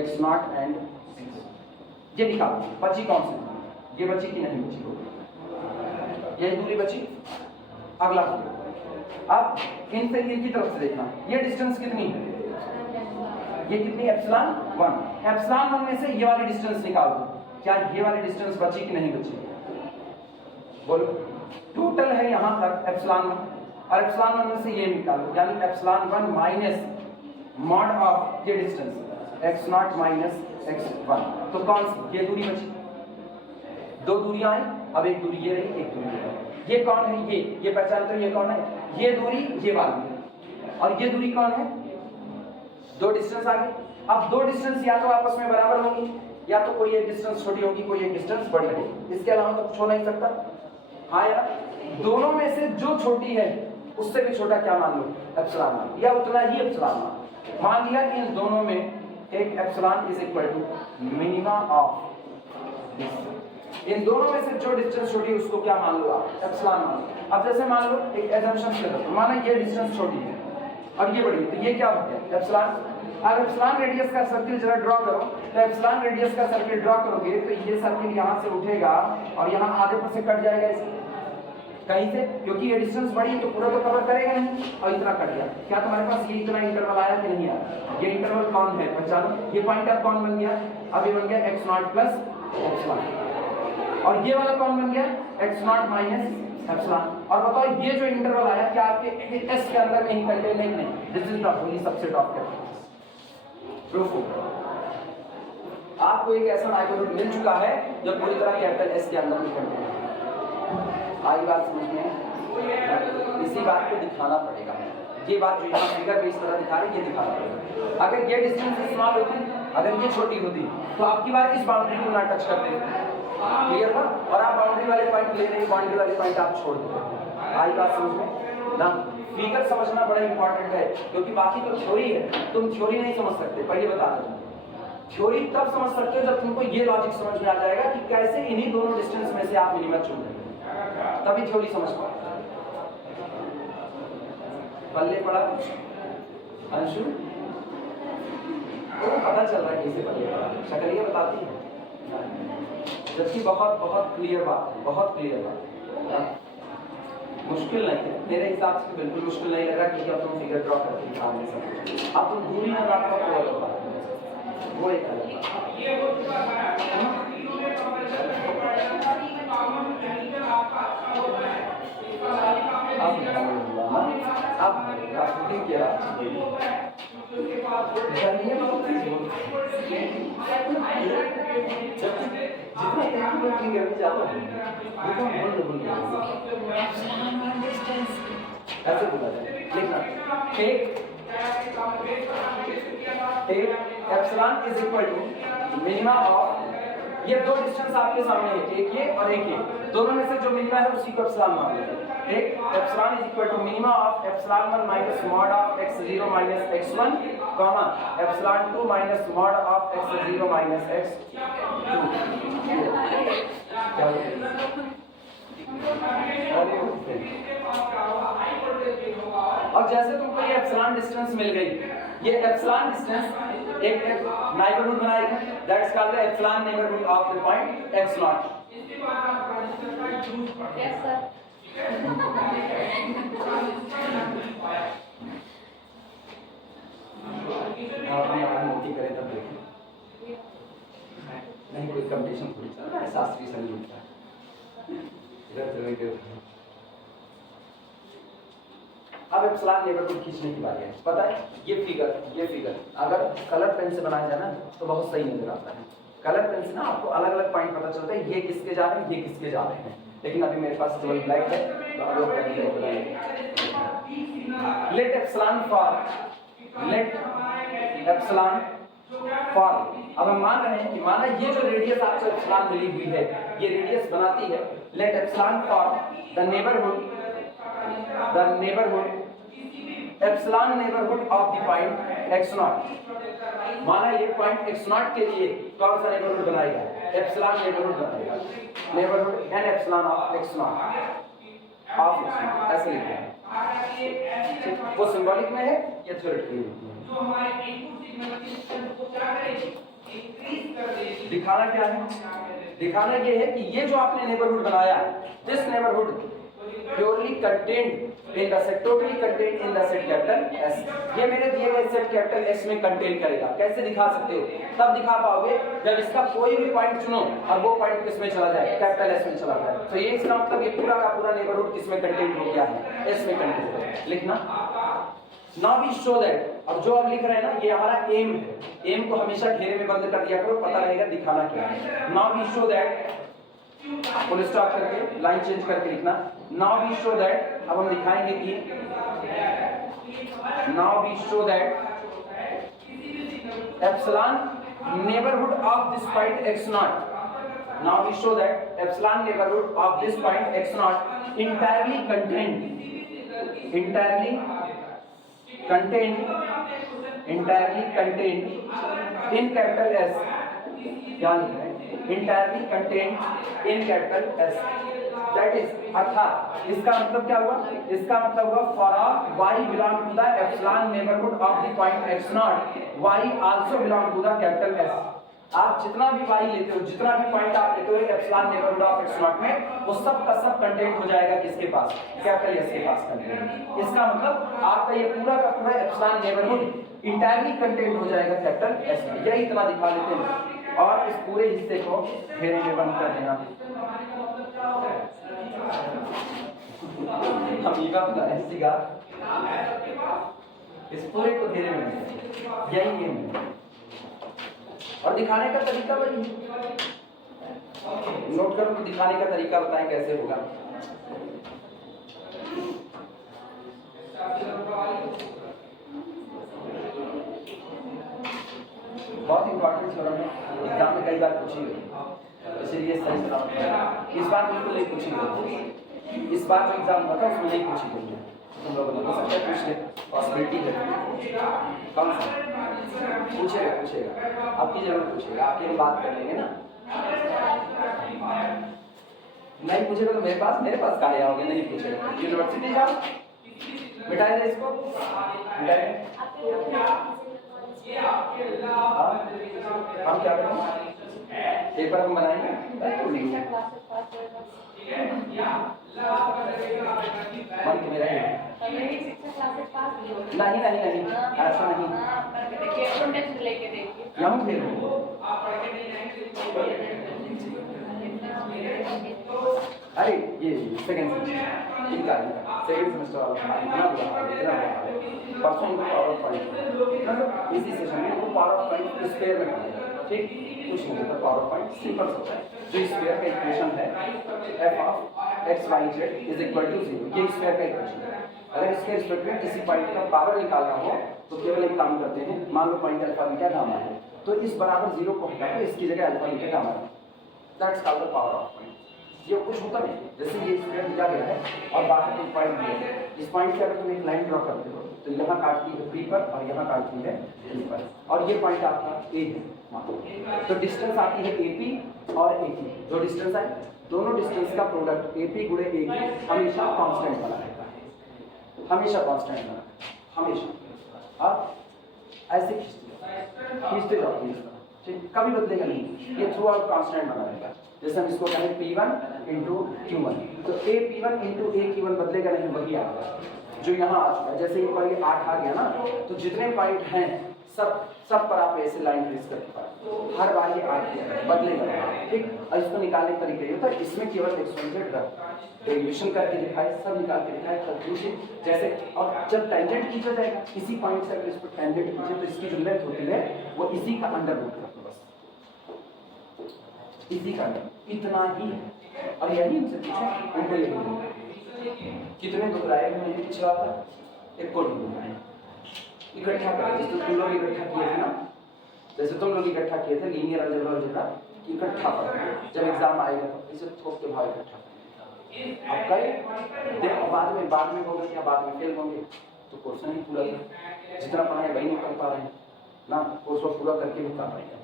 x nought and ये निकाल दो। बची कौन सी? ये बची कि नहीं बची? यही दूरी बची। अगला अब इनसे इनकी तरफ से देखना, ये डिस्टेंस कितनी है? ये कितनी? एप्सिलॉन 1। एप्सिलॉन 1 में से ये वाली डिस्टेंस निकाल दो। क्या ये वाली डिस्टेंस बची कि नहीं बची? बोलो। टोटल है यहां तक एप्सिलॉन 1, और एप्सिलॉन 1 में से ये निकालो, यानी एप्सिलॉन 1 माइनस मॉड ऑफ ये distance x not minus x1। तो कौन सी? ये दूरी बची। दो दूरियां हैं, अब एक दूरी ये रही, एक दूरी ये रही। ये कौन है? ये पहचान करो, ये कौन है? ये दूरी ये वाली, और ये दूरी कौन है? दो डिस्टेंस आ गई। अब दो डिस्टेंस या तो आपस में बराबर होंगी, या तो कोई एक डिस्टेंस छोटी होगी, कोई एक डिस्टेंस बड़ी होगी, इसके अलावा तो कुछ हो नहीं सकता। हाँ यार, दोनों में से जो छोटी है उससे भी छोटा क्या मान लो? एप्सिलॉन 1, या उतना ही एप्सिलॉन 1 मान लिया। इन दोनों में एक epsilon is equal to minima of this. इन दोनों में से जो डिस्टेंस छोटी है उसको क्या मान लो आप? एप्सिलॉन मान लो। अब जैसे मान लो एक एजम्पशन करो, माना ये डिस्टेंस छोटी है और ये बड़ी है, तो ये क्या हो गया? एप्सिलॉन। अब एप्सिलॉन रेडियस का सर्किल जरा ड्रॉ करो, तो एप्सिलॉन रेडियस का सर्किल ड्रॉ करोगे तो ये सर्किल यहाँ से उठेगा और यहाँ आधे पर से कट जाएगा इसके कहीं से, क्योंकि ये डिस्टेंस बड़ी है तो पूरा तो कवर करेगा नहीं, और इतना कट गया। क्या तुम्हारे पास ये इतना इंटरवल आया कि नहीं आया? ये इंटरवल कौन है पहचानो। ये पॉइंट अब कौन बन गया? अब ये बन गया x नॉट प्लस एप्सिलॉन, और ये वाला कौन बन गया? x not minus epsilon. और बताओ ये जो इंटरवल आया क्या आपके s के अंदर में ही कंटेन है कि नहीं? This is the Holi subset of capital. Proof होगा आपको एक ऐसा नाइबरहुड मिल चुका है जो पूरी तरह कैपिटल S के अंदर में कंटेन है। आई बात समझ में? इसी बात को दिखाना पड़ेगा। ये बात जो यहाँ फिगर पे इस तरह दिखा रही है, ये दिखाना पड़ेगा। अगर ये डिस्टेंस स्मॉल होती, अगर ये छोटी होती, तो आपकी बात इस बाउंड्री को ना टच करते, क्लियर ना? और आप बाउंड्री वाले पॉइंट ले रहे, बाउंड्री वाले पॉइंट आप छोड़ दो। आई बात समझ में ना? फिगर समझना बड़ा इंपॉर्टेंट है, क्योंकि बाकी तो थ्योरी है, तुम थ्योरी नहीं समझ सकते। पहले बता दो, थ्योरी तब समझ सकते हो जब तुमको ये लॉजिक समझ में आ जाएगा कि कैसे इन्हीं दोनों डिस्टेंस में से आप मिनिमम चुन रहे हैं, तभी थ्योरी समझ पाओ। पल्ले पड़ा अंशु, तो पता चल रहा है कैसे पल्ले पड़ा, शक्लियां बताती है, जबकि बहुत बहुत क्लियर बात है, बहुत क्लियर बात। मुश्किल नहीं है मेरे हिसाब से, बिल्कुल मुश्किल नहीं लग रहा, क्योंकि अब तुम फिगर ड्रॉ करके दिखाने सब। अब तुम दूरी में बात करो वो एक अलग अब क्या ऐसे बोला जाए, लिखना epsilon is equal to minima of, ये दो डिस्टेंस आपके सामने है, एक ये और एक ये, दोनों में से जो मिनिमा है उसी को एप्सिलॉन मान लेते हैं। एक epsilon is equal to minima of epsilon 1 minus mod of x0 minus x1, comma epsilon 2 minus mod of x0 minus x2। और जैसे तुमको ये एप्सिलॉन डिस्टेंस मिल गई, ये एप्सिलॉन डिस्टेंस एक नाइबरहुड बनाएगी, that's called the epsilon neighbourhood of the point x0। Yes sir. अपने आप नोटी करें तब देखें, नहीं कोई कंपटीशन थोड़ी चल रहा है, शास्त्रीय संगीत का इधर चले गए। अब एप्सिलॉन नेबरहुड खींचने की बारी है। पता है ये फिगर अगर कलर पेन से बनाया जाए ना तो बहुत सही नजर आता है। कलर पेन से ना आपको अलग अलग पॉइंट पता चलता है, ये किसके जा रहे हैं, ये किसके जा रहे हैं। लेकिन अभी मेरे पास केवल ब्लैक है तो हम लोग लेट एप्सिलॉन फॉल। अब हम मान रहे हैं कि माना ये जो रेडियस आपको एप्सिलॉन मिली हुई है ये रेडियस बनाती है। Let epsilon fall the neighbourhood epsilon neighbourhood of the point x0। माना ये पॉइंट x0 के लिए कौन सा नेबरहुड बनाएगा, एप्सिलॉन नेबरहुड बनाएगा। Neighbourhood n epsilon of x0 ऐसे लिखते हैं। वो सिंबॉलिक में है या थ्योरेटिकल में? जो हमारे इनपुट सिग्नल की को क्या करेगी, इंक्रीज कर देगी। दिखाना क्या है, दिखाना ये है कि ये जो आपने नेबरहुड बनाया, this neighbourhood purely contained in the set, totally contained in the set capital S। ये मेरे दिए गए सेट कैपिटल S में कंटेन करेगा। कैसे दिखा सकते हो, तब दिखा पाओगे जब इसका कोई भी पॉइंट चुनो और वो पॉइंट किस में चला जाए, कैपिटल S में चला जाए। तो ये इसका मतलब ये पूरा का पूरा नेबरहुड किस में कंटेन हो गया है, S में कंटेन है। लिखना नाउ वी शो दैट। अब जो अब लिख रहे हैं ना ये हमारा एम है, एम को हमेशा घेरे में बंद कर दिया करो, पता रहेगा दिखाना क्या है। Now we show that, full stop करके लाइन चेंज करके लिखना। नाउ वी शो दैट, अब हम दिखाएंगे कि now we show that epsilon neighbourhood of this point x0। Now we show that epsilon neighbourhood of this point x0 entirely contained in capital S। क्या लिखना है, entirely contained in capital S। That is, अर्थात इसका मतलब क्या हुआ, इसका मतलब हुआ for y belong to the epsilon neighborhood of the point x0, y also belong to the capital S। आप जितना भी y लेते हो, जितना भी पॉइंट आप लेते हो एप्सिलॉन नेबरहुड ऑफ x0 में, वो सब का सब कंटेंट हो जाएगा किसके पास, कैपिटल S के पास कंटेंट। इसका मतलब आपका ये पूरा का पूरा एप्सिलॉन नेबरहुड इंटायरली कंटेंट हो जाएगा कैपिटल S में। यही इतना दिखा लेते हैं और इस पूरे हिस्से को घेरे में बंद कर देना। हम ये का सीगा इस पूरे को घेरे में, यही गेम है। और दिखाने का तरीका वही नोट करो, तो दिखाने का तरीका बताएं कैसे होगा। बहुत इंपॉर्टेंट थ्योरम है, एग्जाम में कई बार पूछी गई, इसलिए सही सलामत है। इस बार बिल्कुल नहीं पूछी गई, इस बार जो एग्जाम हुआ था उसमें नहीं पूछी गई है। तुम लोगों ने हो सकता है पूछ ले, पॉसिबिलिटी है। कौन सा पूछेगा आपकी जरूर पूछेगा, आपकी हम बात कर लेंगे ना। नहीं पूछेगा तो मेरे पास कहाँ आओगे, नहीं पूछेगा यूनिवर्सिटी जाओ, मिटाए दे इसको, मिटाए। हम क्या करेंगे, पेपर हम बनाएंगे, मन तो मेरा है नहीं ऐसा नहीं, यहाँ फिर अरे ये सेकंड सेमेस्टर वाला परसों इनको पावर ऑफ पॉइंट इसी सेशन में वो पावर ऑफ पॉइंट स्क्वायर में पढ़ेगा। ठीक, कुछ नहीं होता, पावर ऑफ पॉइंट सिंपल होता है। जो स्क्वायर का इक्वेशन है f of x y z is equal to 0, ये स्क्वायर का इक्वेशन है। अगर इसके रिस्पेक्ट में किसी पॉइंट का पावर निकालना हो तो केवल एक काम करते हैं, मान लो पॉइंट अल्फा बीटा गामा है तो इस बराबर 0 को हटा के इसकी जगह अल्फा बीटा गामा है, that's called the power of point. ये कुछ होता नहीं, जैसे ये स्क्वायर दिया गया है और बाहर एक पॉइंट दिया है, इस पॉइंट के अगर तुम एक लाइन ड्रॉ करते हो तो यहाँ काटती है P पर और यहाँ काटती है P पर, और ये पॉइंट आपका A है। तो डिस्टेंस आती है AP और AP, जो डिस्टेंस है दोनों डिस्टेंस का प्रोडक्ट AP गुणे AP हमेशा कांस्टेंट बना रहता है, हमेशा कांस्टेंट बना, हमेशा। अब ऐसे खींचते जाओ, ठीक, कभी बदलेगा नहीं, ये थ्रू आउट कांस्टेंट बना रहेगा। जैसे हम इसको कहें P1 इंटू Q1, तो A P1 into A Q1 बदलेगा नहीं, वही आएगा जो यहाँ आ चुका है। जैसे एक बार ये 8 आ गया ना, तो जितने पॉइंट हैं सब पर आप ऐसे लाइन ट्रेस करके पाए, हर बार ये 8 बदलेगा, ठीक। और इसको निकालने का तरीका ये होता है, इसमें केवल एक्सपेंडेड डेरिवेशन करके दिखाए, सब निकाल के दिखाए, कंक्लूजन जैसे। और जब टेंजेंट खींचा जाएगा इसी पॉइंट से, अगर इस पर टेंजेंट खींचे तो इसकी जो लेंथ होती है वो इसी का अंडर रूट करते, बस इसी का अंडर, इतना ही है। और यही उनसे पूछा, उनको यही कितने दोहराए हुए हैं पिछला वाला, एक को नहीं इकट्ठा करें, जैसे तुम लोग इकट्ठा किए थे ना, जैसे तुम लोग इकट्ठा किए थे लीनियर अलजेब्रा इकट्ठा पढ़ेंगे, जब एग्जाम आएगा तो इसे थोक के भाव इकट्ठा करेंगे। अब करें देखो, बाद में होगा क्या, बाद में फेल होंगे तो कोर्स नहीं पूरा था, जितना पढ़ाए वही नहीं कर पा रहे हैं ना, कोर्स को पूरा करके भी काम आएगा,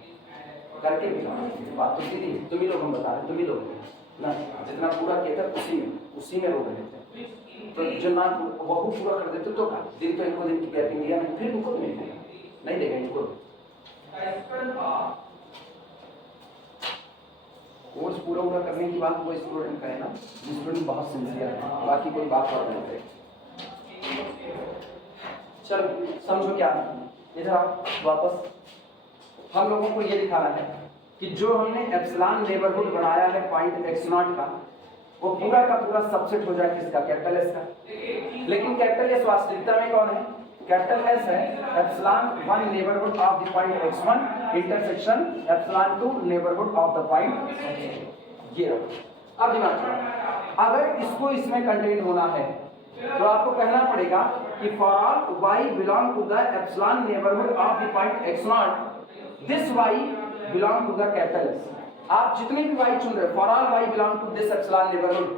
करके भी काम। बात तो सीधी है, तुम ही लोग हम बता रहे, तुम ही लोग ना, जितना पूरा किया था उसी में रोक रहे थे, तो जो ना वो पूरा कर देते तो का दिन, तो इनको दिन की गैपिंग दिया नहीं, फिर इनको नहीं देगा इनको। कोर्स पूरा करने की बात वो स्टूडेंट का है ना, स्टूडेंट बहुत सिंसियर है, बाकी कोई बात और नहीं करे। चलो समझो क्या इधर आप वापस, हम लोगों को ये दिखाना है कि जो हमने एप्सिलॉन नेबरहुड बनाया है पॉइंट x0 का, वो पूरा का पूरा सबसेट हो जाए किसका, कैपिटल एस का। लेकिन कैपिटल एस वास्तविकता में कौन है, कैपिटल एस है epsilon 1 neighbourhood of the point x1 intersection epsilon 2 neighbourhood of the point. ये रखो, अब दिमाग लगाओ, अगर इसको इसमें कंटेन होना है तो आपको कहना पड़ेगा कि for all y belong to the epsilon neighbourhood of the point x0, this y belong to the capital S. आप जितने भी y चुन रहे हो, for all y belong to this epsilon neighbourhood,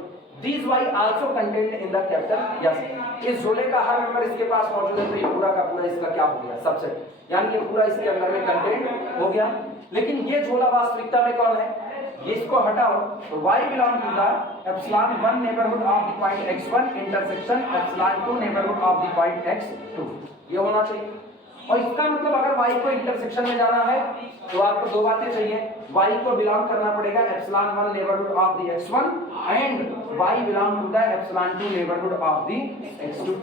this y also contained in the capital S. इस झोले का हर मेंबर इसके पास मौजूद है, तो ये पूरा का पूरा इसका क्या हो गया, सबसेट, यानी कि पूरा इसके अंदर में कंटेंट हो गया। लेकिन ये झोला वास्तविकता में कौन है, ये इसको हटाओ तो y belong to the epsilon 1 neighbourhood of the point x1 intersection epsilon 2 neighbourhood of the point x2, ये होना चाहिए। और इसका मतलब अगर y को इंटरसेक्शन में जाना है तो आपको दो बातें चाहिए, y को बिलोंग करना पड़ेगा epsilon 1 neighbourhood of the x1 and y belong to the epsilon 2 neighbourhood of the x2।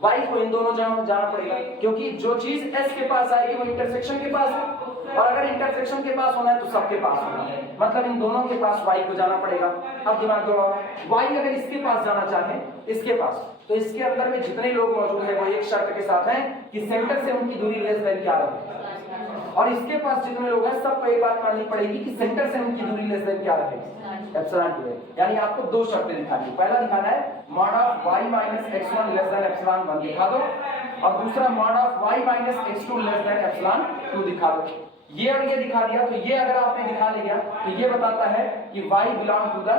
y को इन दोनों जाना पड़ेगा, क्योंकि जो चीज s के पास आएगी वो इंटरसेक्शन के पास है, और अगर इंटरसेक्शन के पास होना है तो सबके पास होना है, मतलब इन दोनों के पास y को जाना पड़ेगा। अब दिमाग दौड़ाओ, y अगर इसके पास जाना चाहे, इसके पास, तो इसके अंदर में जितने लोग मौजूद हैं वो एक शर्त के साथ हैं कि सेंटर से उनकी दूरी लेस देन क्या रहे, और इसके पास जितने लोग हैं सबको एक बात माननी पड़ेगी कि सेंटर से उनकी दूरी लेस देन क्या रहे, एप्सिलॉन 2 है। यानी आपको दो शर्तें दिखानी, पहला दिखाना है mod of y minus x1 less than epsilon 1 दिखा दो, और दूसरा mod of y minus x2 less than epsilon 2 दिखा दो। ये और ये दिखा दिया, तो ये अगर आपने दिखा लिया तो ये बताता है कि y belong to the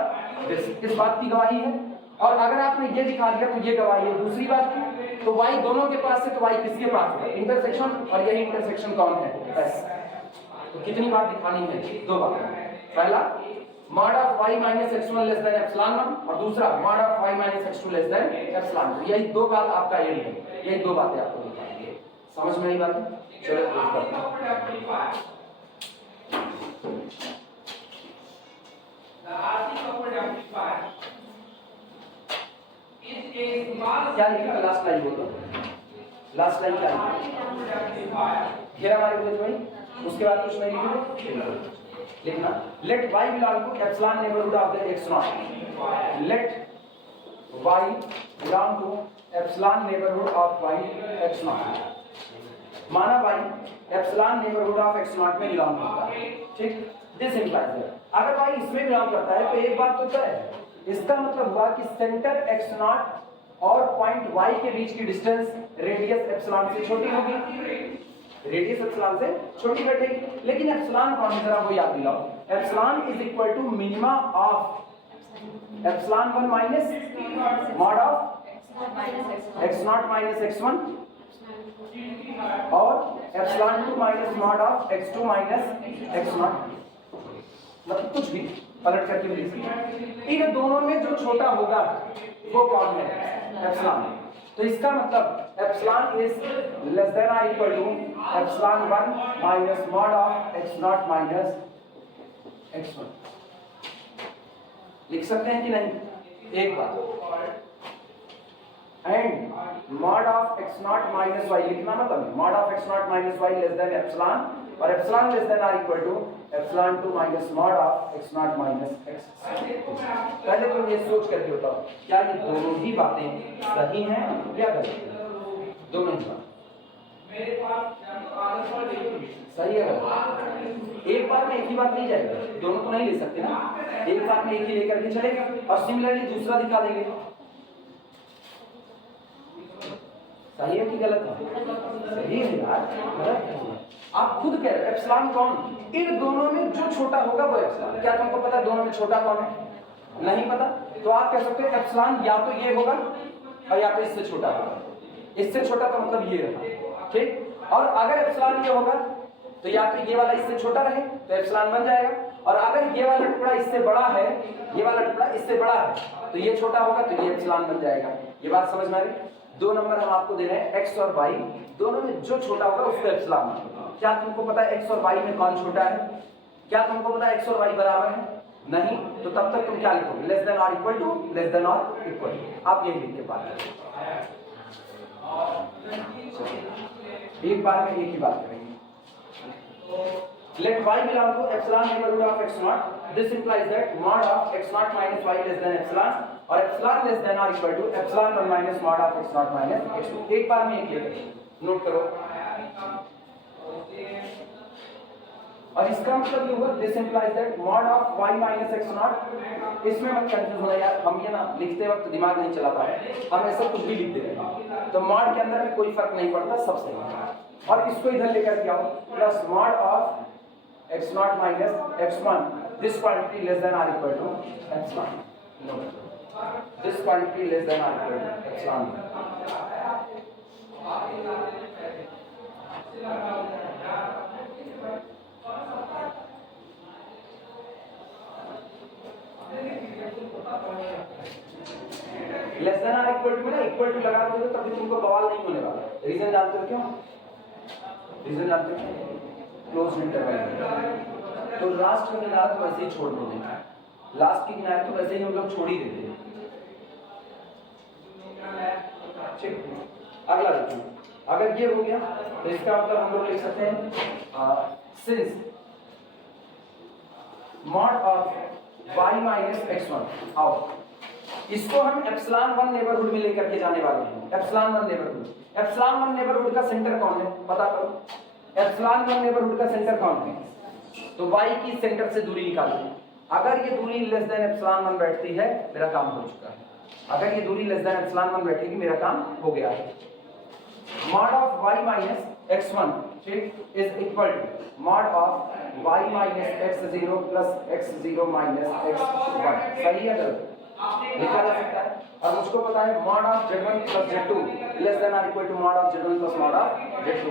this, इस बात की गवाही है। और अगर आपने ये दिखा दिया तो ये गवाही है दूसरी बात की। तो y दोनों के पास है तो y किसके पास है, इंटरसेक्शन, और यही इंटरसेक्शन कौन है, s। तो कितनी बात दिखानी है, दो बात। पहला mod of y minus x1 less than epsilon 1, और दूसरा mod of y minus x2 less than epsilon 2। यही दो बात आपका ये है, यही दो बातें आपको दिखानी है। समझ में आई बात? चलो क्या लिखा लास्ट लाइन बोलो, लास्ट लाइन क्या लिखा, घेरा मारे बोले तो भाई, उसके बाद कुछ नहीं लिखना, let y belong to epsilon neighbourhood of the x0, let y belong to epsilon neighbourhood of point x0, माना y epsilon neighbourhood of x0 में बिलोंग करता है, ठीक। दिस इंप्लाइज दैट अगर y इसमें बिलोंग करता है तो एक बात तो तय है, इसका मतलब हुआ कि सेंटर x0 और पॉइंट y के बीच की डिस्टेंस रेडियस एप्सिलॉन से छोटी होगी, रेडियस एप्सिलॉन से छोटी बैठेगी। लेकिन एप्सिलॉन कौन है, जरा वो याद दिलाओ, epsilon is equal to minima of epsilon 1 minus mod of x0 minus x1 और epsilon 2 minus mod of x2 minus x0, मतलब कुछ भी पलट करके भी लिख सकते। इन दोनों में जो छोटा होगा वो कौन है, एप्सिलॉन। तो इसका मतलब एप्सिलॉन इज लेस देन और equal to epsilon 1 minus mod of x not minus x1। लिख सकते हैं कि नहीं? एक बार and mod of x not minus y लिखना मतलब mod of x not minus y less than epsilon और epsilon less than or equal to epsilon 2 minus mod of x not minus x। पहले तुम ये सोच करके बताओ क्या ये दोनों ही बातें सही हैं या गलत हैं? दोनों ही मेरे पास सही है गलत? एक बार में एक ही बात नहीं जाएगा, दोनों तो नहीं ले सकते ना, एक बार में एक ही लेकर के चलेगा और सिमिलरली दूसरा दिखा देंगे। सही है कि गलत है? सही है यार, गलत है। आप खुद कह रहे हो एप्सिलॉन कौन? इन दोनों में जो छोटा होगा वो एप्सिलॉन। क्या तुमको पता है दोनों में छोटा कौन है? नहीं पता, तो आप कह सकते हैं एप्सिलॉन या तो ये होगा और या तो इससे छोटा होगा। इससे छोटा तो मतलब ये रहा, ठीक। और अगर एप्सिलॉन ये होगा तो या तो ये वाला इससे छोटा रहे तो एप्सिलॉन बन जाएगा, और अगर ये वाला टुकड़ा इससे बड़ा है, ये वाला टुकड़ा इससे बड़ा है तो ये छोटा होगा तो ये एप्सिलॉन बन जाएगा। ये बात समझ में आ रही? दो नंबर हम आपको दे रहे हैं x और y, दोनों में जो छोटा होगा उसका एप्सिलॉन। क्या तुमको पता है x और y में कौन छोटा है? क्या तुमको पता है x और y बराबर है? नहीं, तो तब तक तुम क्या लिखोगे? लेस देन और इक्वल टू, लेस देन और इक्वल टू। आप ये लिख के बात करें, एक बार में एक ही बात करेंगे। Let y belong to epsilon neighborhood of x naught. This implies that mod of x naught minus y less than epsilon or epsilon less than or equal to epsilon 1 minus mod of x naught minus x2। एक बार में एक लेकर नोट करो। और इसका मतलब ये हुआ this implies that mod of y minus x naught। इसमें मत कंफ्यूज होना यार, हम ये ना लिखते वक्त दिमाग नहीं चला पाए, हम ऐसा कुछ भी लिख दे रहे हैं, तो mod के अंदर में कोई फर्क नहीं पड़ता, सब सही है। और इसको इधर लेकर के आओ, plus mod of x naught minus x1, this quantity less than or equal to epsilon। No, this quantity less than or equal to epsilon। Less than और इक्वल टू में ना इक्वल टू लगा दोगे तो तभी तुमको बवाल नहीं होने वाला। रीजन जानते हो क्यों? रीजन जानते हो? Close interval. तो लास्ट का किनारा तो वैसे ही छोड़ दो, लास्ट की किनारे तो वैसे ही हम लोग छोड़ ही देते हैं, ठीक। अगला देखिए, अगर ये हो गया तो इसका मतलब हम लोग लिख सकते हैं since mod of y minus x1। आओ इसको हम एप्सिलॉन 1 नेबरहुड में लेकर के जाने वाले हैं। एप्सिलॉन 1 नेबरहुड, एप्सिलॉन 1 नेबरहुड का सेंटर कौन है पता करो। एप्सिलॉन 1 नेबरहुड का सेंटर कौन है? तो y की सेंटर से दूरी निकालनी है। अगर ये दूरी लेस देन एप्सिलॉन 1 बैठती है मेरा काम हो चुका है। अगर ये दूरी लेस देन एप्सिलॉन 1 बैठेगी मेरा काम हो गया है। mod of y minus x1 ठीक is equal to mod of y minus x0 plus x0 minus x1। सही है गलत? लिखा जा सकता है। और मुझको पता है mod of z1 plus z2 less than or equal to mod of z1 plus mod of z2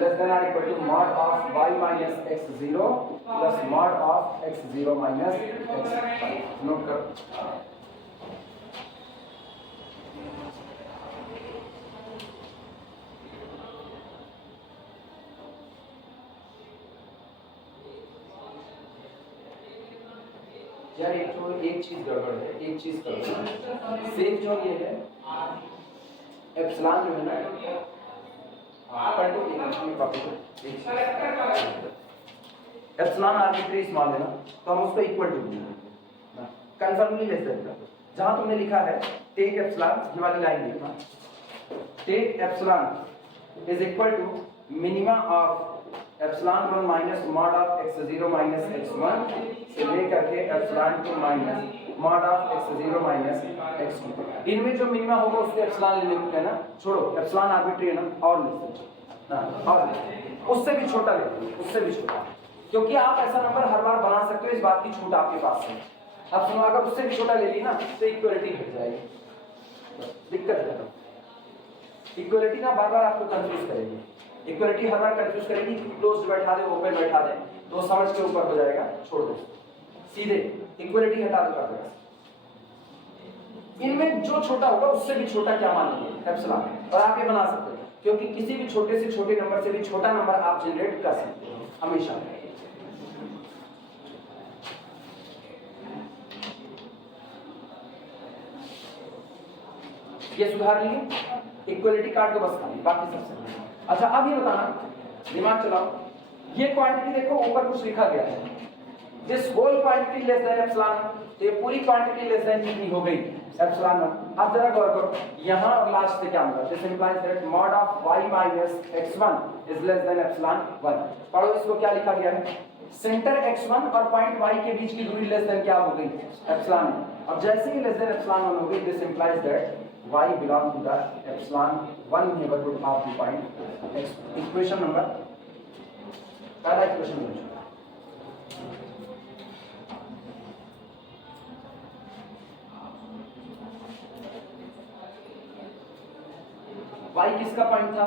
less than or equal to mod of y minus x0 plus mod of x0 minus x1। Note करो। यार एक चीज गड़बड़ है, एक चीज करो। सेफ जो ये है एप्सिलॉन जो है ना पढ़ दो एक कॉपी को, एप्सिलॉन आर्बिट्री स्मॉल है ना तो हम उसको इक्वल टू देंगे, कंफर्मली लेस देन। जहां तुमने लिखा है टेक एप्सिलॉन, ये वाली लाइन लिखना, take epsilon is equal to minima of epsilon 1 minus mod of x0 minus x1 से लेकर के epsilon 2 minus mod of x0 minus x2। इनमें जो मिनिमा होगा उसको एप्सिलॉन ले लेते हैं ना, छोड़ो एप्सिलॉन आर्बिट्री है ना, और ले और उससे भी छोटा ले, उससे भी छोटा, क्योंकि आप ऐसा नंबर हर बार बना सकते हो, इस बात की छूट आपके पास है। अब सुनो, अगर उससे भी छोटा ले ली ना तो इक्वलिटी घट जाएगी, दिक्कत खत्म। इक्वलिटी ना बार बार आपको कंफ्यूज करेगी, इक्वलिटी हर बार कंफ्यूज करेगी, क्लोज बैठा दे ओपन बैठा दे तो समझ के ऊपर हो जाएगा, छोड़ दो सीधे इक्वलिटी हटा दो कर देगा। इनमें जो छोटा होगा उससे भी छोटा क्या मान लीजिए एप्सिलॉन, और आप ये बना सकते हो क्योंकि किसी भी छोटे से छोटे नंबर से भी छोटा नंबर आप जनरेट कर सकते हो हमेशा। ये सुधार लिए इक्वलिटी काट दो बस खाली, बाकी सब सही। अच्छा अब ये बताना, दिमाग चलाओ, ये क्वांटिटी देखो ऊपर कुछ लिखा गया है, this whole quantity less than epsilon, तो ये पूरी क्वांटिटी लेस देन कितनी हो गई, एप्सिलॉन 1। अब जरा गौर करो यहाँ और लास्ट से क्या मतलब, this implies that mod of y minus x1 is less than epsilon 1। पढ़ो इसको क्या लिखा गया है, सेंटर x1 और पॉइंट y के बीच की दूरी लेस देन क्या हो गई, एप्सिलॉन। अब जैसे ही लेस देन एप्सिलॉन 1 हो गई, this implies that y belong to the epsilon 1 neighborhood of the point x। Equation number पहला इक्वेशन लिखो, y किसका पॉइंट था,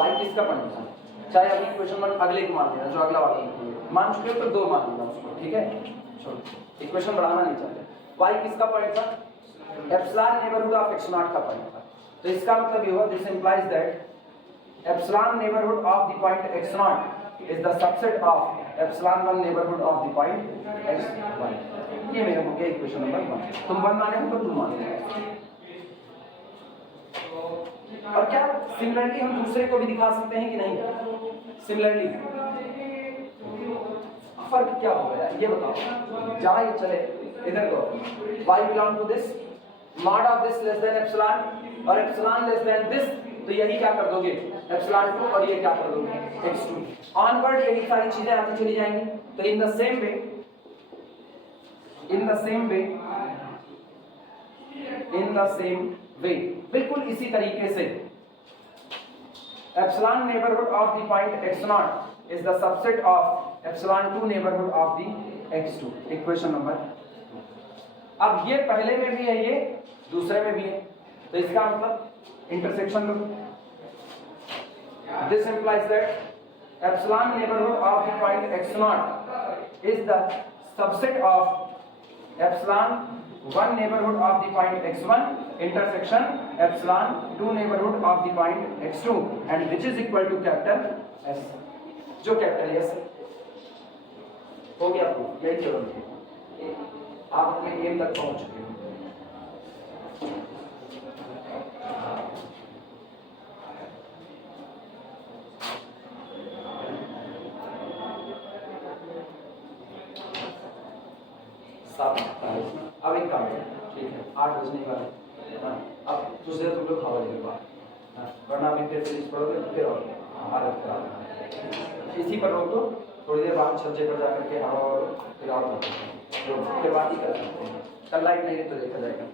y किसका पॉइंट था, चाहे अगली इक्वेशन वन अगले को मान लेना, जो अगला वाला मान चुके हो तो दो मान लेना उसको, ठीक है। चलो इक्वेशन बढ़ाना नहीं चाहते, y किसका पॉइंट था, एप्सिलॉन नेबरहुड ऑफ x0 का पॉइंट था। तो इसका मतलब ये हुआ, this implies that epsilon neighbourhood of the point x0 is the subset of epsilon 1 neighbourhood of the point x1। ये मेरा हो गया इक्वेशन नंबर 1। तुम 1 माने हो तो 2 मान लो। और क्या सिमिलरली हम दूसरे को भी दिखा सकते हैं कि नहीं, सिमिलरली फर्क क्या होगा यार ये बताओ, जहां ये चले इधर को y belong to this, mod of this less than epsilon और एप्सिलॉन लेस देन दिस, तो यही क्या कर दोगे एप्सिलॉन 2 और ये क्या कर दोगे x2। ऑनवर्ड यही सारी चीजें आती चली जाएंगी। तो in the same way, in the same way, in the same way, बिल्कुल इसी तरीके से epsilon neighbourhood of the point x0 is the subset of epsilon 2 neighbourhood of the x2। Equation number, अब ये पहले में भी है, ये दूसरे में भी है, तो इसका मतलब intersection low. This implies that epsilon neighbourhood of the point x0 is the subset of epsilon 1 neighborhood of the point x1 intersection epsilon 2 neighborhood of the point x2 and which is equal to capital S, जो कैपिटल S हो गया। आपको यही जरूरत है, आप अपने एम तक पहुंच चुके हो। अब एक काम है, ठीक है 8 बजने वाले, अब कुछ देर तुम लोग खावा लेंगे बाहर, वरना अभी फिर इस पढ़ोगे फिर और हालत खराब। इसी पर रोक दो, थोड़ी देर बाद छज्जे पर जाकर के हवा और फिर और फिर बात ही कर सकते हैं। कल लाइट नहीं तो देखा जाएगा।